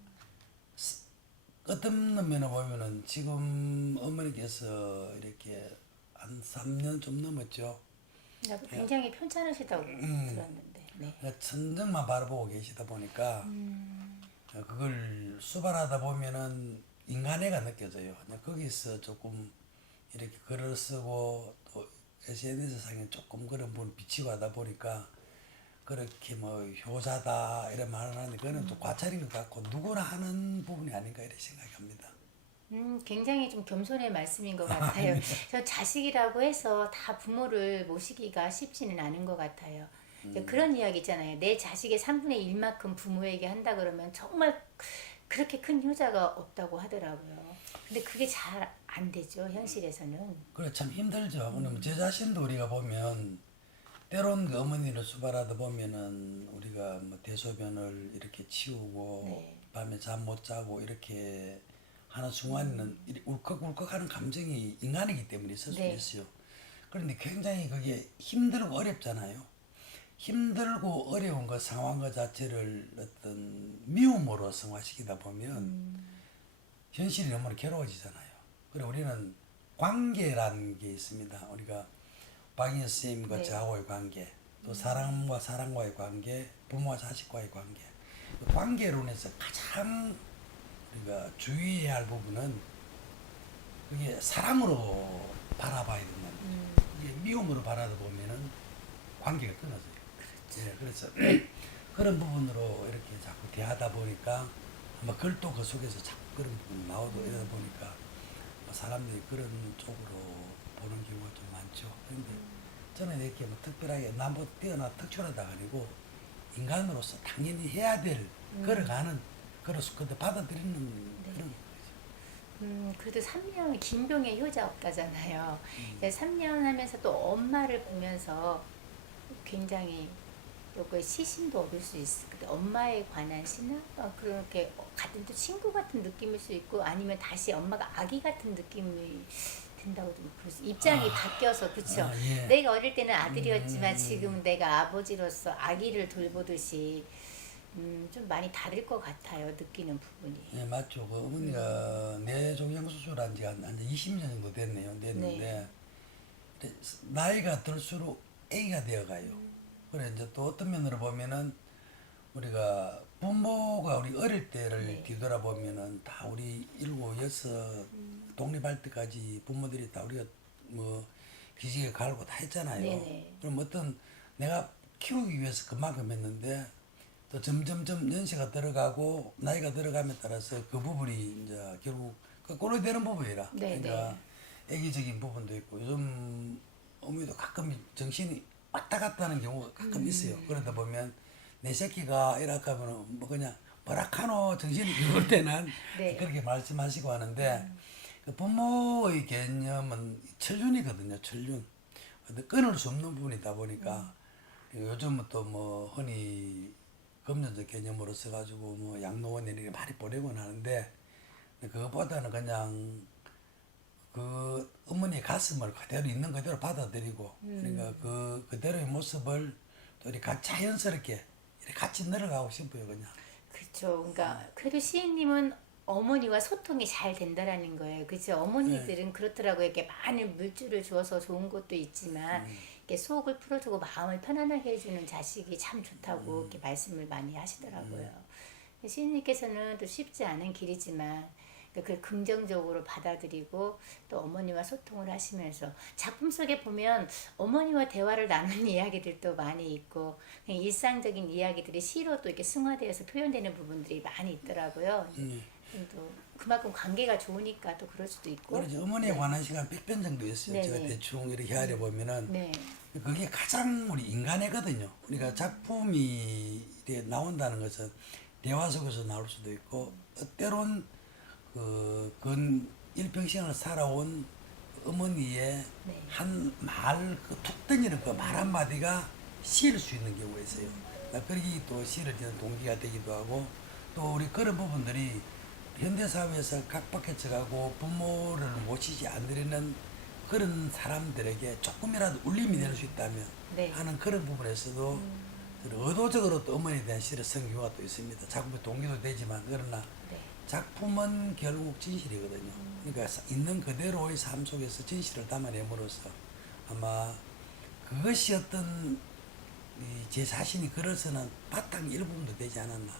끝없는 면을 보면은 지금 어머니께서 이렇게 한 3년 좀 넘었죠. 굉장히 편찮으시다고 들었는데. 네. 천정만 바라보고 계시다 보니까 그걸 수발하다 보면은 인간애가 느껴져요. 거기서 조금 이렇게 글을 쓰고 또 SNS 상에 조금 그런 부분 비치고 하다 보니까 그렇게 뭐 효자다 이런 말을 하는데 그거는 또 과찬인 것 같고 누구나 하는 부분이 아닌가 이렇게 생각합니다. 굉장히 좀 겸손의 말씀인 것 같아요. 저 자식이라고 해서 다 부모를 모시기가 쉽지는 않은 것 같아요. 그런 이야기 있잖아요. 내 자식의 3분의 1만큼 부모에게 한다 그러면 정말 그렇게 큰 효자가 없다고 하더라고요. 근데 그게 잘 안 되죠, 현실에서는. 그래 참 힘들죠. 왜냐면 제 자신도 우리가 보면 때론 그 어머니를 수발하다 보면은 우리가 뭐 대소변을 이렇게 치우고 네. 밤에 잠 못 자고 이렇게 하는 순간에는 울컥울컥하는 감정이 인간이기 때문에 있을 수 네. 있어요. 그런데 굉장히 그게 힘들고 어렵잖아요. 힘들고 어려운 그 상황 그 자체를 어떤 미움으로 승화시키다 보면 현실이 너무 괴로워지잖아요. 그리고 우리는 관계라는 게 있습니다. 우리가 박인혜 선생님과 네. 저하고의 관계, 또 사람과 사람과의 관계, 부모와 자식과의 관계. 그 관계론에서 가장 우리가 주의해야 할 부분은 그게 사랑으로 바라봐야 된다는 거죠. 이게 미움으로 바라다 보면은 관계가 끊어져요. 예, 그래서 그런 부분으로 이렇게 자꾸 대하다 보니까 아마 글도 그 속에서 자꾸 그런 부분이 나오고 이러다 보니까 사람들이 그런 쪽으로 보는 경우가 좀 많죠. 그런데 저는 이렇게 뭐 특별하게 나보다 뛰어나 특출하다가 아니고 인간으로서 당연히 해야 될 걸어가는 그래도 받아들이는 그런 거죠. 그래도 3년 김병의 효자 없다잖아요. 이제 3년 하면서 또 엄마를 보면서 굉장히 또 시신도 얻을 수 있을 때 엄마에 관한 신화 그렇게 같은 또 친구 같은 느낌일 수 있고 아니면 다시 엄마가 아기 같은 느낌이 든다고 좀 그럴 수 입장이 바뀌어서 그쵸. 예. 내가 어릴 때는 아들이었지만 지금 내가 아버지로서 아기를 돌보듯이 좀 많이 다를 것 같아요. 느끼는 부분이. 예, 맞죠. 그 어머니가 뇌종양 수술한 지가 한 20년 정도 됐는데 나이가 들수록 애기가 되어가요. 그래 이제 또 어떤 면으로 보면은 우리가 부모가 우리 어릴 때를 뒤돌아보면은 다 우리 7, 6 독립할 때까지 부모들이 다 우리가 뭐 기지개 갈고 다 했잖아요. 네네. 그럼 어떤 내가 키우기 위해서 그만큼 했는데 또 점점점 연세가 들어가고 나이가 들어감에 따라서 그 부분이 이제 결국 거꾸로 되는 부분이라. 네네. 그러니까 애기적인 부분도 있고 요즘 어머니도 가끔 정신이 왔다 갔다 하는 경우가 가끔 있어요. 그러다 보면 내 새끼가 이렇게 하면 뭐 그냥 뭐라카노 정신이 비울 때는 네. 그렇게 말씀하시고 하는데 그 부모의 개념은 천륜이거든요. 천륜. 근데 끊을 수 없는 부분이다 보니까 요즘은 또 뭐 흔히 금전적 개념으로 써가지고 뭐 양로원에 이렇게 많이 보내곤 하는데 그것보다는 그냥 그 어머니의 가슴을 그대로 있는 그대로 받아들이고 그러니까 그 그대로의 모습을 또 이렇게 자연스럽게 이렇게 같이 늘어가고 싶어요 그냥. 그렇죠. 그러니까 그래도 시인님은 어머니와 소통이 잘 된다라는 거예요. 그죠? 어머니들은 그렇더라고요. 이렇게 많은 물질을 주어서 좋은 것도 있지만 이렇게 속을 풀어주고 마음을 편안하게 해주는 자식이 참 좋다고 이렇게 말씀을 많이 하시더라고요. 시인님께서는 또 쉽지 않은 길이지만 그걸 긍정적으로 받아들이고 또 어머니와 소통을 하시면서 작품 속에 보면 어머니와 대화를 나누는 이야기들도 많이 있고 그냥 일상적인 이야기들이 시로 또 이렇게 승화되어서 표현되는 부분들이 많이 있더라고요. 또 그만큼 관계가 좋으니까 또 그럴 수도 있고. 그렇죠. 어머니에 관한 시간 100편 정도 있어요. 제가 네네. 대충 이렇게 헤아려 보면은 네. 그게 가장 우리 인간애거든요. 우리가 작품이 이렇게 나온다는 것은 대화 속에서 나올 수도 있고 때론 그건 일평생을 살아온 어머니의 네. 한 말 그 툭 던지는 그 말 한마디가 시일 수 있는 경우가 있어요. 그러기 또 시를 지는 동기가 되기도 하고 또 우리 그런 부분들이 현대사회에서 각박해져가고 부모를 모시지 않으려는 그런 사람들에게 조금이라도 울림이 될 수 있다면 네. 하는 그런 부분에서도 의도적으로 또 어머니에 대한 시를 쓴 경우가 또 있습니다. 작품의 동기도 되지만 그러나 네. 작품은 결국 진실이거든요. 그러니까 있는 그대로의 삶 속에서 진실을 담아냄으로써 아마 그것이 어떤 제 자신이 글어서는 바탕 일부분도 되지 않았나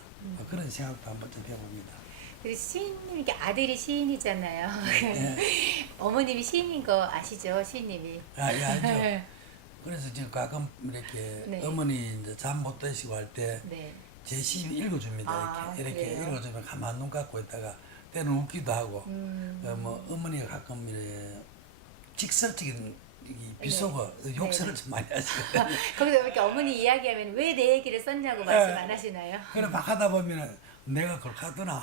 그런 생각도 한번 좀 해봅니다. 그리고 시인님 이게 아들이 시인이잖아요. 예. 어머님이 시인인 거 아시죠, 시인님이? 예, 알죠. 그래서 지금 가끔 이렇게 네. 어머니 이제 잠 못 드시고 할 때 제 네. 시 읽어줍니다. 아, 이렇게 그래요? 읽어주면 가만 눈 감고 있다가 때는 웃기도 하고 뭐 어머니가 가끔 이렇게 직설적인 이 비속어 욕설을 좀 많이 하시거든요. 거기서 이렇게 어머니 이야기하면 왜 내 얘기를 썼냐고 말씀 안 하시나요? 그래 막 하다 보면은 내가 그걸 하더나.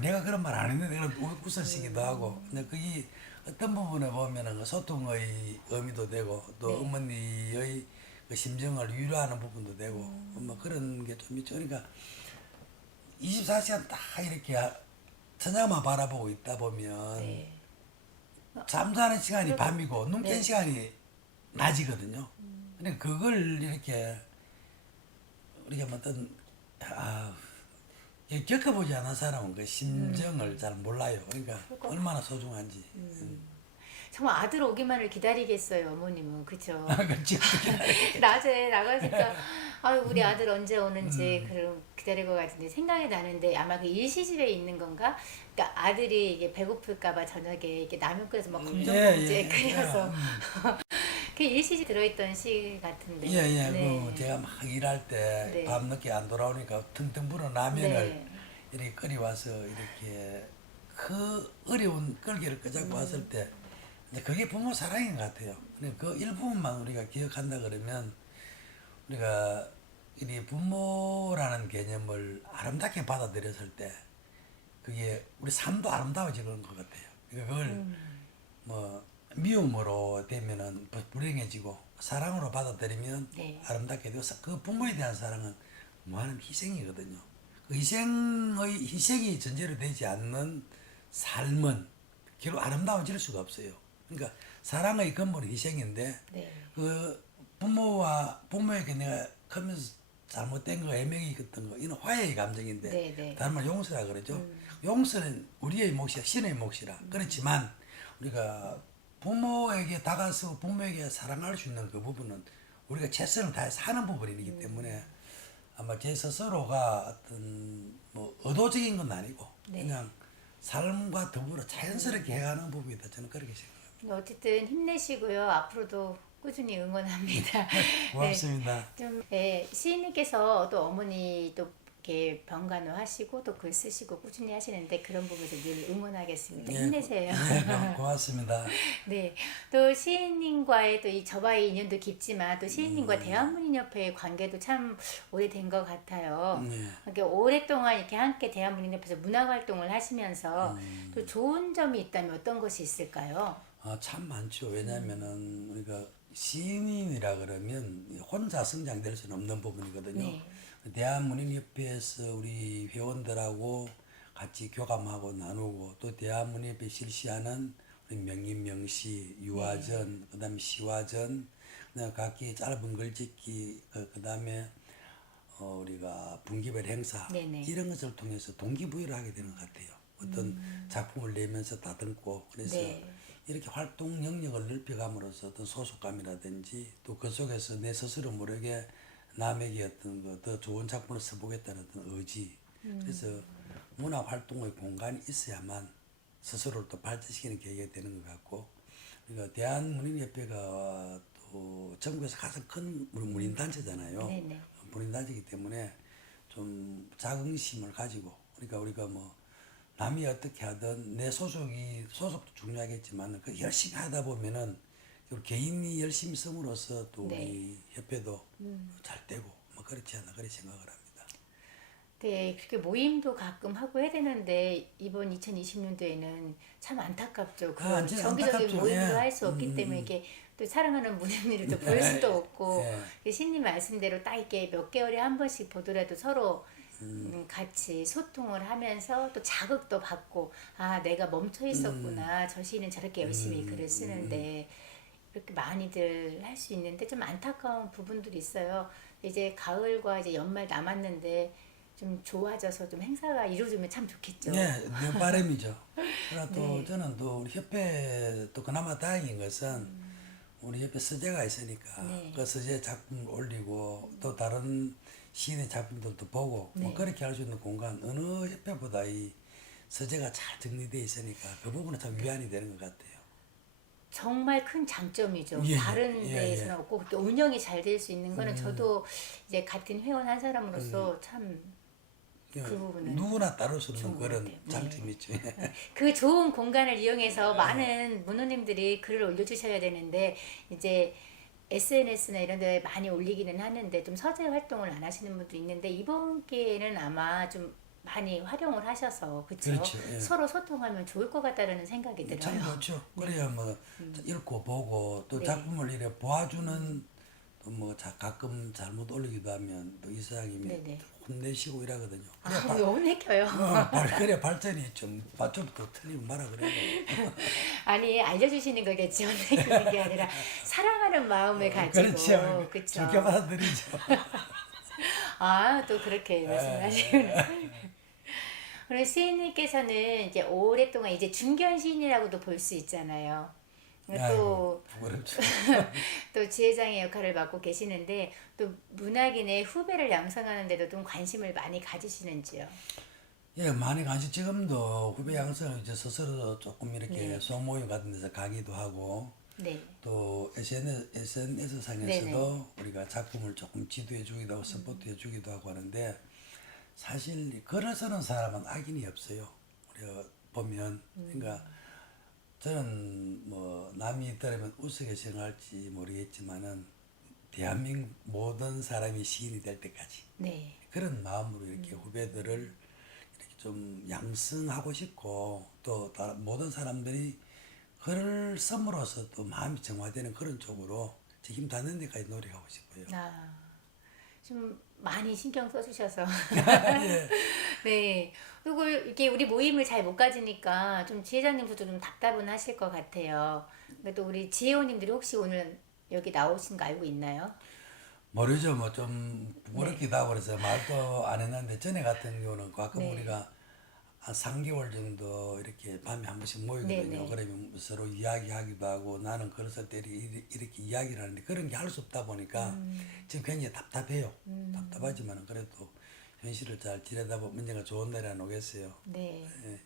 내가 그런 말 안 했는데 그런 웃으시기도 하고. 근데 그게 어떤 부분에 보면은 그 소통의 의미도 되고 또 어머니의 그 심정을 위로하는 부분도 되고 뭐 그런 게 좀 있죠. 그러니까 24시간 다 이렇게 천장만 바라보고 있다 보면 네. 잠자는 시간이 밤이고 눈 깬 네. 시간이 낮이거든요. 그러니까 그걸 이렇게 우리가 뭐 어떤 겪어보지 않은 사람은 그 심정을 잘 몰라요. 그러니까 얼마나 소중한지. 정말 아들 오기만을 기다리겠어요, 어머님은. 그죠? 그렇지. 낮에 나가니까 아유 우리 아들 언제 오는지 그럼 기다릴 것 같은데 생각이 나는데 아마 그 일시집에 있는 건가? 그러니까 아들이 이게 배고플까봐 저녁에 이렇게 라면 끓여서 막 검정고무째 끓여서 그 일시집 들어있던 시 같은데. 예. 네. 그 제가 막 일할 때 네. 밤늦게 안 돌아오니까 텅텅 불은 라면을 네. 이렇게 끓여와서 이렇게 그 어려운 끌기를 끄자고 왔을 때 이제 그게 부모 사랑인 것 같아요. 그 일부분만 우리가 기억한다 그러면 우리가 이 부모라는 개념을 아름답게 받아들였을 때 그게 우리 삶도 아름다워지는 것 같아요. 그러니까 그걸 뭐 미움으로 되면은 불행해지고 사랑으로 받아들이면 네. 아름답게 되고 그 부모에 대한 사랑은 무한한 희생이거든요. 그 희생이 전제로 되지 않는 삶은 결국 아름다워질 수가 없어요. 그러니까 사랑의 근본은 희생인데 네. 그 부모에게 내가 크면서 잘못된 거 애명이 있던 거 이는 화해의 감정인데 네. 다른 말 용서라 그러죠. 용서는 우리의 몫이야 신의 몫이라. 그렇지만 우리가 부모에게 다가서 부모에게 사랑할 수 있는 그 부분은 우리가 최선을 다해서 하는 부분이기 때문에 아마 제 스스로가 어떤 뭐 의도적인 건 아니고 네. 그냥 삶과 더불어 자연스럽게 해가는 부분이다 저는 그렇게 생각합니다. 어쨌든 힘내시고요. 앞으로도 꾸준히 응원합니다. 고맙습니다. 좀 시인님께서 또 어머니 또 이렇게 병간호 하시고 또 글 쓰시고 꾸준히 하시는데 그런 부분에서 늘 응원하겠습니다. 힘내세요. 고맙습니다. 네, 또 시인님과의 또 이 저와의 인연도 깊지만 또 시인님과 대한문인협회의 관계도 참 오래된 것 같아요. 이렇게 오랫동안 이렇게 함께 대한문인협회에서 문화활동을 하시면서 또 좋은 점이 있다면 어떤 것이 있을까요? 참 많죠. 왜냐하면은 우리가 시인이라 그러면 혼자 성장될 수는 없는 부분이거든요. 네. 대한문인협회에서 우리 회원들하고 같이 교감하고 나누고 또 대한문인협회 실시하는 우리 명인 명시, 유화전, 그다음에 시화전, 그다음에 각기 짧은 글짓기, 그다음에 우리가 분기별 행사 네네. 이런 것을 통해서 동기부여를 하게 되는 것 같아요. 어떤 작품을 내면서 다듬고 그래서 네. 이렇게 활동 영역을 넓혀감으로써 어떤 소속감이라든지 또 그 속에서 내 스스로 모르게 남에게 어떤 더 좋은 작품을 써보겠다는 어떤 의지. 그래서 문화 활동의 공간이 있어야만 스스로를 또 발전시키는 계기가 되는 것 같고, 그러니까 대한문인협회가 또 전국에서 가장 큰 문인단체잖아요. 네네. 문인단체이기 때문에 좀 자긍심을 가지고, 그러니까 우리가 뭐 남이 어떻게 하든 내 소속도 중요하겠지만 그 열심히 하다 보면은 개인이 열심히 섬으로써 또 네. 우리 협회도 잘 되고 뭐 그렇지 않나 그렇게 생각을 합니다. 네, 그렇게 모임도 가끔 하고 해야 되는데 이번 2020년도에는 참 안타깝죠. 그 완전 정기적인 안타깝죠. 모임도 예. 할 수 없기 때문에 이게 또 사랑하는 문인들을 또 볼 수도 없고 예. 신님 말씀대로 딱 이렇게 몇 개월에 한 번씩 보더라도 서로 같이 소통을 하면서 또 자극도 받고 아 내가 멈춰 있었구나 저 시인은 저렇게 열심히 글을 쓰는데 이렇게 많이들 할 수 있는데 좀 안타까운 부분들이 있어요. 이제 가을과 이제 연말 남았는데 좀 좋아져서 좀 행사가 이루어지면 참 좋겠죠. 네, 내 바람이죠. 그러나 또 네. 저는 또 우리 협회 또 그나마 다행인 것은 우리 협회 서재가 있으니까 네. 그 서재 작품을 올리고 또 다른 시인의 작품들도 보고 뭐 네. 그렇게 할 수 있는 공간 어느 협회보다 이 서재가 잘 정리되어 있으니까 그 부분은 참 위안이 되는 것 같아요. 정말 큰 장점이죠. 예, 다른 예, 데에서는 예. 없고 또 운영이 잘 될 수 있는 거는 저도 이제 같은 회원 한 사람으로서 참 그 부분은 누구나 따를 수 없는 좋은 것 그런 같아요. 장점이 있죠. 그 좋은 공간을 이용해서 많은 문호님들이 글을 올려주셔야 되는데 이제 SNS나 이런 데 많이 올리기는 하는데 좀 서재 활동을 안 하시는 분도 있는데 이번 기회에는 아마 좀 많이 활용을 하셔서 그쵸? 그렇죠, 예. 서로 소통하면 좋을 것 같다는 생각이 들어요. 참 좋죠. 그래야 뭐 읽고 보고 또 네. 작품을 이래 보아주는 또 뭐 가끔 잘못 올리기도 하면 또 이상이면 네네. 혼내시고 이러거든요. 아, 너무 내켜요. 그래 발전이 좀 더 틀리면 말아 그래요. 아니 알려주시는 거겠죠. 내키는 게 아니라 사랑하는 마음을 가지고. 그렇죠. 그쵸. 좋게 받아들이죠. 아, 또 그렇게 말씀하시구나. 그럼 시인님께서는 이제 오랫동안 이제 중견 시인이라고도 볼 수 있잖아요. 또, 부끄럽죠. 또 지회장의 역할을 맡고 계시는데 또 문학인의 후배를 양성하는 데도 좀 관심을 많이 가지시는지요? 예, 많이 관심 지금도 후배 양성을 이제 스스로 조금 이렇게 네. 소모임 같은 데서 강의도 하고 네. 또 SNS 상에서도 우리가 작품을 조금 지도해 주기도 하고 서포트해 주기도 하고 하는데 사실 글을 쓰는 사람은 악인이 없어요. 우리가 보면 그러니까 저는 뭐 남이 들으면 우스개 생각할지 모르겠지만은 대한민국 모든 사람이 시인이 될 때까지 네. 그런 마음으로 이렇게 후배들을 이렇게 좀 양성하고 싶고 또 다른 모든 사람들이 글을 씀으로써 또 마음이 정화되는 그런 쪽으로 제 힘 닿는 데까지 노력하고 싶어요. 아, 좀 많이 신경 써주셔서. 예. 네. 그리고 이렇게 우리 모임을 잘 못 가지니까 좀 지회장님도 좀 답답은 하실 것 같아요. 근데 또 우리 지혜원님들이 혹시 오늘 여기 나오신 거 알고 있나요? 모르죠. 뭐 좀 부끄럽기도 하고 그래서 말도 안 했는데 전에 같은 경우는 가끔 네. 우리가 한 3개월 정도 이렇게 밤에 한 번씩 모이거든요. 네, 네. 그러면 서로 이야기하기도 하고 나는 그랬을 때 이렇게 이야기를 하는데 그런 게 할 수 없다 보니까 지금 굉장히 답답해요. 답답하지만 그래도 현실을 잘 지내다보면 언젠가 좋은 날이 안 오겠어요. 네. 예.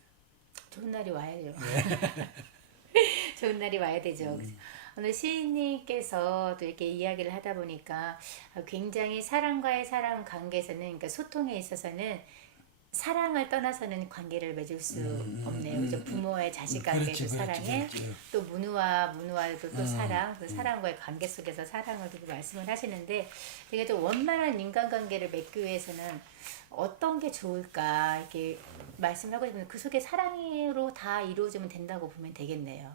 좋은 날이 와야죠. 좋은 날이 와야 되죠. 그래서 오늘 시인님께서 또 이렇게 이야기를 하다 보니까 굉장히 사람과의 사람 관계에서는, 그러니까 소통에 있어서는 사랑을 떠나서는 관계를 맺을 수 없네요. 그죠? 부모의 자식 관계도 그렇지, 그렇지, 사랑해, 그렇지. 또 문우와도 또 사랑, 그 사랑과의 관계 속에서 사랑을 두고 말씀을 하시는데, 되게 좀 원만한 인간관계를 맺기 위해서는 어떤 게 좋을까 이렇게 말씀을 하고 있는데 그 속에 사랑으로 다 이루어지면 된다고 보면 되겠네요.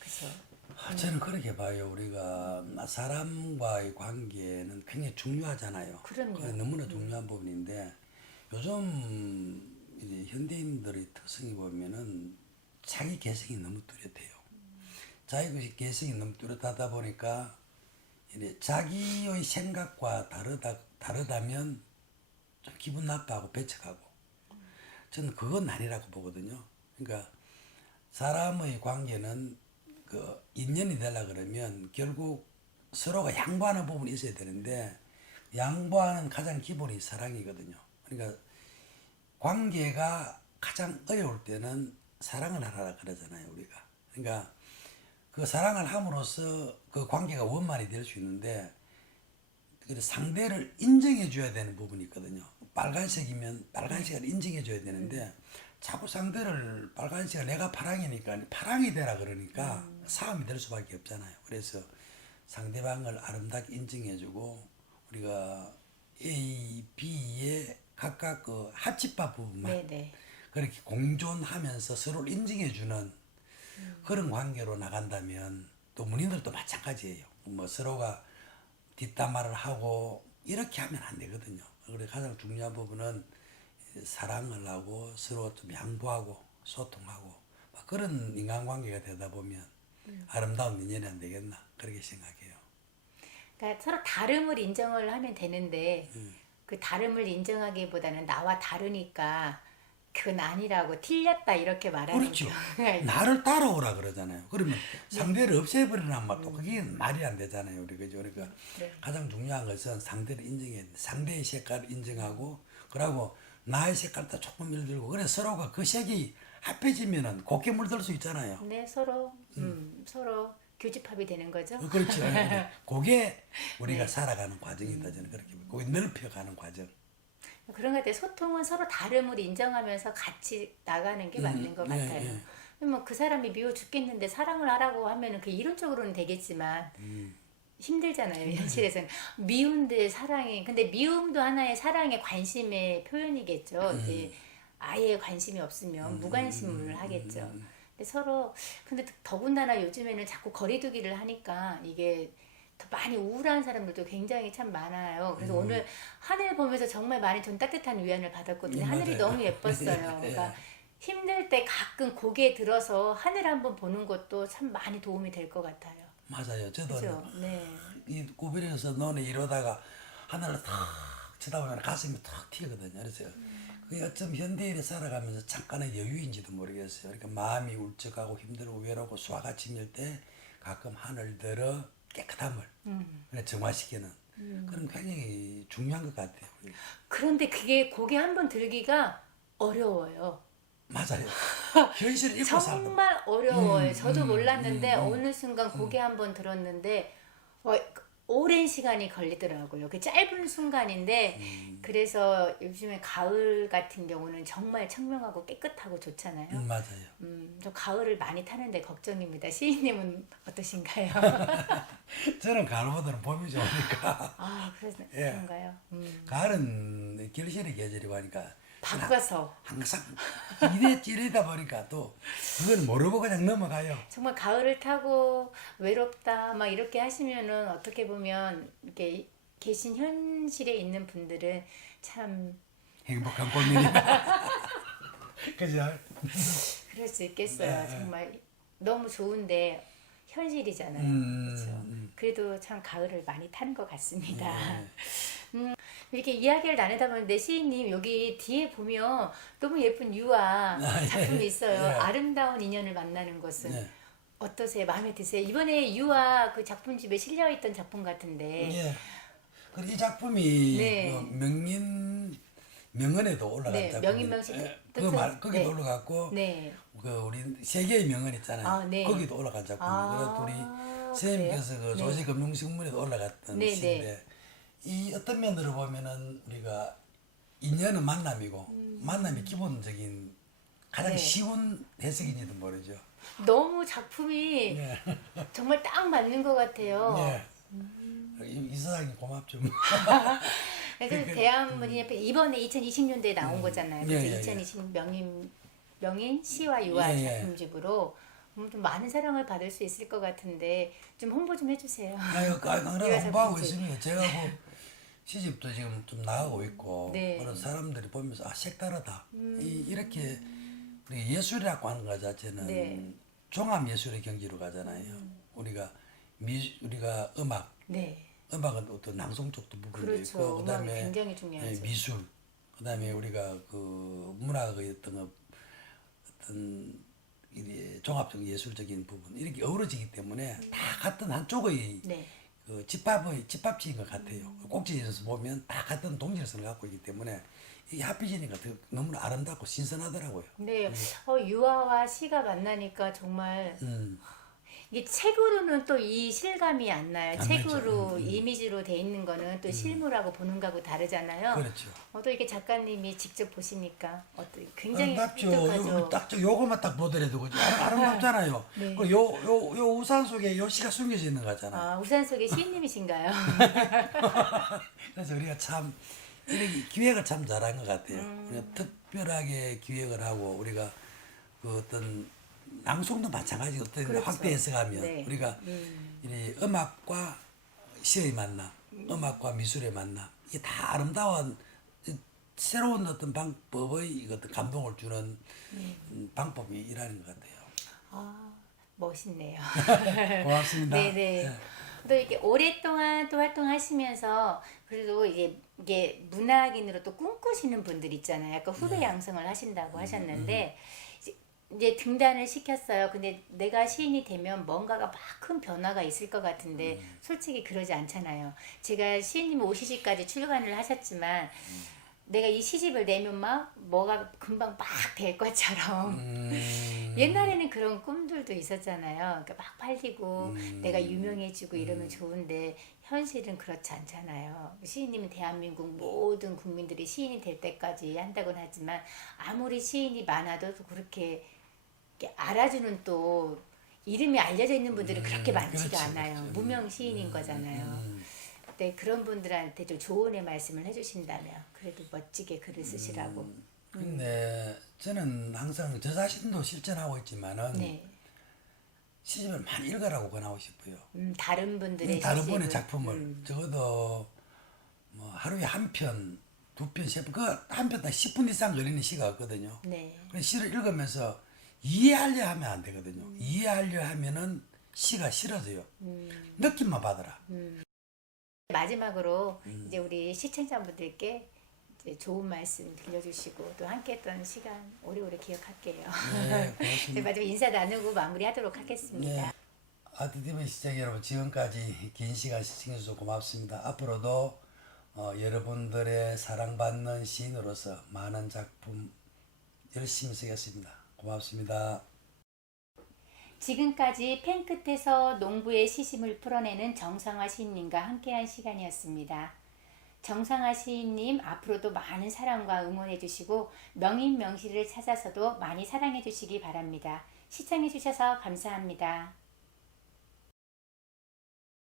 그렇죠? 저는 그렇게 봐요. 우리가 사람과의 관계는 굉장히 중요하잖아요. 그럼요. 그게 너무나 중요한 부분인데 요즘 이제 현대인들의 특성이 보면은 자기 개성이 너무 뚜렷해요. 자기 개성이 너무 뚜렷하다 보니까 이제 자기의 생각과 다르다면 좀 기분 나빠하고 배척하고 저는 그건 아니라고 보거든요. 그러니까 사람의 관계는 그 인연이 되려 그러면 결국 서로가 양보하는 부분이 있어야 되는데 양보하는 가장 기본이 사랑이거든요. 그러니까 관계가 가장 어려울 때는 사랑을 하라 그러잖아요, 우리가. 그러니까 그 사랑을 함으로써 그 관계가 원만히 될 수 있는데 상대를 인정해 줘야 되는 부분이 있거든요. 빨간색이면 빨간색을 인정해 줘야 되는데 자꾸 상대를 빨간색을 내가 파랑이니까 파랑이 되라 그러니까 싸움이 될 수밖에 없잖아요. 그래서 상대방을 아름답게 인정해 주고 우리가 A, B의 각각 그 합집밥 부분만 네네. 그렇게 공존하면서 서로를 인정해 주는 그런 관계로 나간다면 또 문인들도 마찬가지예요. 뭐 서로가 뒷담화를 하고 이렇게 하면 안 되거든요. 그래서 가장 중요한 부분은 사랑을 하고 서로 좀 양보하고 소통하고 그런 인간관계가 되다 보면 아름다운 인연이 안 되겠나 그렇게 생각해요. 그러니까 서로 다름을 인정을 하면 되는데 그 다름을 인정하기보다는 나와 다르니까 그건 아니라고 틀렸다 이렇게 말하는 그렇죠. 경우가 있- 나를 따라오라 그러잖아요. 그러면 상대를 없애버리란 말도 그게 말이 안 되잖아요. 우리 그죠? 그러니까 네. 가장 중요한 것은 상대를 인정해야 돼. 상대의 색깔을 인정하고 그러고 나의 색깔도 조금 물들고 그래 서로가 그 색이 합해지면은 곱게 물들 수 있잖아요. 네, 서로 교집합이 되는 거죠. 그렇죠. 그게 우리가 살아가는 과정이다 저는 그렇게 보고 그게 넓혀가는 과정. 그런 것 같아요. 소통은 서로 다름을 인정하면서 같이 나가는 게 맞는 것 네, 같아요. 뭐 그 사람이 미워 죽겠는데 사랑을 하라고 하면은 그 이론적으로는 되겠지만 힘들잖아요. 현실에서는 미운데 사랑이 근데 미움도 하나의 사랑의 관심의 표현이겠죠. 이제 아예 관심이 없으면 무관심을 하겠죠. 근데 서로 근데 더군다나 요즘에는 자꾸 거리두기를 하니까 이게 더 많이 우울한 사람들도 굉장히 참 많아요. 그래서 오늘 하늘 보면서 정말 많이 전 따뜻한 위안을 받았거든요. 하늘이 맞아요. 너무 예뻤어요. 예. 그러니까 힘들 때 가끔 고개 들어서 하늘 한번 보는 것도 참 많이 도움이 될 것 같아요. 맞아요. 저도 그죠? 네. 이 구비에서 논에 이러다가 하늘을 탁 쳐다보면 가슴이 탁 튀거든요. 그래서 그게 어쩜 현대인에 살아가면서 잠깐의 여유인지도 모르겠어요. 그러니까 마음이 울적하고 힘들고 외롭고 수화가 침일 때 가끔 하늘들어 깨끗함을 정화시키는 그런 굉장히 중요한 것 같아요. 그런데 그게 고개 한번 들기가 어려워요. 맞아요. 현실을 잊고 살다. 정말 어려워요. 저도 몰랐는데 어느 순간 고개 한번 들었는데 오랜 시간이 걸리더라고요. 그 짧은 순간인데 그래서 요즘에 가을 같은 경우는 정말 청명하고 깨끗하고 좋잖아요. 맞아요. 저 가을을 많이 타는데 걱정입니다. 시인님은 어떠신가요? 저는 가을보다는 봄이 좋으니까. 아, 예. 그런가요? 가을은 결실의 계절이고 하니까 바꿔서 항상 이래 찌르다 보니까 또 그건 모르고 그냥 넘어가요. 정말 가을을 타고 외롭다 막 이렇게 하시면은 어떻게 보면 이렇게 계신 현실에 있는 분들은 참 행복한 꽃잎이다. 그죠? 그럴 수 있겠어요. 네. 정말 너무 좋은데 현실이잖아요. 그렇죠. 그래도 참 가을을 많이 타는 것 같습니다. 이렇게 이야기를 나누다 보는데 시인님 여기 뒤에 보면 너무 예쁜 유화 작품이 있어요. 예. 아름다운 인연을 만나는 것은 네. 어떠세요? 마음에 드세요? 이번에 유화 그 작품집에 실려있던 작품 같은데 예. 그리고 이 작품이 네. 명언에도 올라간 네, 작품. 명인명시 거기도 네. 올라갔고 네. 그 우리 세계의 명언 있잖아요. 아, 네. 거기도 올라간 작품. 아, 그래서 우리 선생님께서 그 네. 조세금융신문에도 올라갔던 네, 시인데 이 어떤 면으로 보면은 우리가 인연은 만남이고 만남이 기본적인 가장 네. 쉬운 해석인지도 모르죠. 너무 작품이 네. 정말 딱 맞는 것 같아요. 네. 이 사장님 고맙죠. 뭐. 그래서 대한문인협회 이번에 2020년도에 나온 거잖아요. 예, 그래서 예, 예. 2020 명인 시와 유화 예, 예. 작품집으로 좀 많은 사랑을 받을 수 있을 것 같은데 좀 홍보 좀 해주세요. 항상 유화 홍보하고 작품집. 있습니다. 제가 뭐 시집도 지금 좀 나가고 있고 네. 그런 사람들이 보면서 색다르다. 이렇게 우리 예술이라고 하는 것 자체는 네. 종합 예술의 경지로 가잖아요. 우리가 음악, 네. 음악은 어떤 낭송 쪽도 부분도 그렇죠. 있고 음악이 그다음에 굉장히 중요하죠. 미술, 그다음에 우리가 그 문학의 어떤 이 종합적 예술적인 부분 이렇게 어우러지기 때문에 다 같은 한쪽의 네. 그 집합체인 것 같아요. 꼭지에서 보면 다 같은 동질성을 갖고 있기 때문에 이 합해지니까 너무나 아름답고 신선하더라고요. 네. 유화와 시가 만나니까 정말 음. 이게 책으로는 또 이 실감이 안 나요. 안 책으로 이미지로 돼 있는 거는 또 실물하고 보는 거하고 다르잖아요. 그렇죠. 또 이렇게 작가님이 직접 보시니까 굉장히 아름답죠. 흡족하죠. 요거만 딱 보더라도 그죠. 아름답잖아요. 네. 그리고 요 우산 속에 요 시가 숨겨져 있는 거잖아요. 아, 우산 속에 시인님이신가요? 그래서 우리가 참 이렇게 기획을 참 잘한 것 같아요. 우리가 특별하게 기획을 하고 우리가 그 어떤 낭송도 마찬가지 어떤 그렇죠. 확대 해석하면 네. 우리가 이 음악과 시의 만남, 음악과 미술의 만남 이게 다 아름다운 새로운 어떤 방법의 어떤 감동을 주는 방법이라는 것 같아요. 아, 멋있네요. 고맙습니다. 네네. 네. 또 이렇게 오랫동안 또 활동하시면서 그래도 이게 문학인으로 또 꿈꾸시는 분들 있잖아요. 약간 후배 양성을 하신다고 하셨는데 이제 등단을 시켰어요. 근데 내가 시인이 되면 뭔가가 막 큰 변화가 있을 것 같은데 솔직히 그러지 않잖아요. 제가 시인님이 5시집까지 출간을 하셨지만 내가 이 시집을 내면 막 뭐가 금방 막 될 것처럼 옛날에는 그런 꿈들도 있었잖아요. 그러니까 막 팔리고 내가 유명해지고 이러면 좋은데 현실은 그렇지 않잖아요. 시인님은 대한민국 모든 국민들이 시인이 될 때까지 한다고는 하지만 아무리 시인이 많아도 그렇게 알아주는 또 이름이 알려져 있는 분들이 그렇게 많지가 그렇지, 않아요. 그렇지. 무명 시인인 거잖아요. 네, 그런 분들한테 좀 조언의 말씀을 해주신다면 그래도 멋지게 글을 쓰시라고. 근데 저는 항상 저 자신도 실천하고 있지만은 네, 시집을 많이 읽으라고 권하고 싶어요. 다른 분들의 다른 시집을. 분의 작품을 적어도 뭐 하루에 한 편, 두 편, 세 편, 그한 편 다 10분 이상 걸리는 시가 없거든요. 네. 그 시를 읽으면서 이해하려 하면 안 되거든요. 이해하려 하면은 시가 싫어져요. 느낌만 받아라. 마지막으로 이제 우리 시청자분들께 이제 좋은 말씀 들려주시고 또 함께했던 시간 오래오래 기억할게요. 네, 고맙습니다. 이제 마지막 인사 나누고 마무리하도록 하겠습니다. 네. 아트TV 시청자 여러분, 지금까지 긴 시간 시청해주셔서 고맙습니다. 앞으로도 여러분들의 사랑받는 시인으로서 많은 작품 열심히 쓰겠습니다. 고맙습니다. 지금까지 펜 끝에서 농부의 시심을 풀어내는 정상화 시인님과 함께한 시간이었습니다. 정상화 시인님 앞으로도 많은 사랑과 응원해 주시고 명인 명시를 찾아서도 많이 사랑해 주시기 바랍니다. 시청해 주셔서 감사합니다.